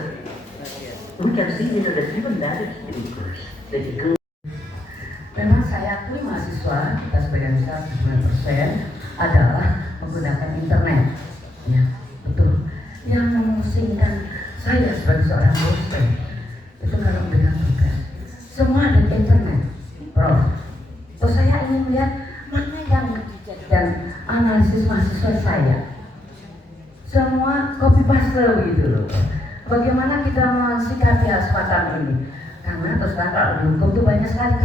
we can see here that even native speakers, they go. Memang saya akui mahasiswa, kita sebagian besar 9% adalah menggunakan internet. Ya, betul. Yang memusingkan saya sebagai seorang dosen itu kalau memberikan tugas. Semua ada internet, Prof. So saya ingin melihat mana yang dan analisis mahasiswa saya. Semua copy paste gitu loh. Bagaimana kita mensikapi hal semacam ini? Karena terus terang kalau di hukum itu banyak sekali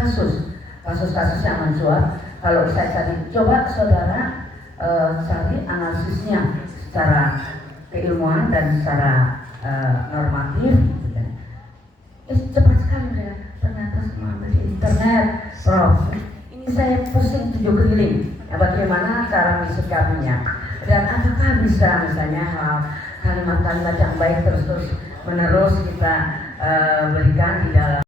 kasus-kasus yang mencuat. Kalau saya tadi coba saudara cari analisisnya secara keilmuan dan secara normatif, gitu kan. Cepat sekali ya. Ternyata semua di internet, Prof. Ini saya pusing 7 keliling. Ya, bagaimana cara mensikapinya? Dan apakah bisa misalnya kalimat-kalimat yang baik terus menerus kita berikan di dalam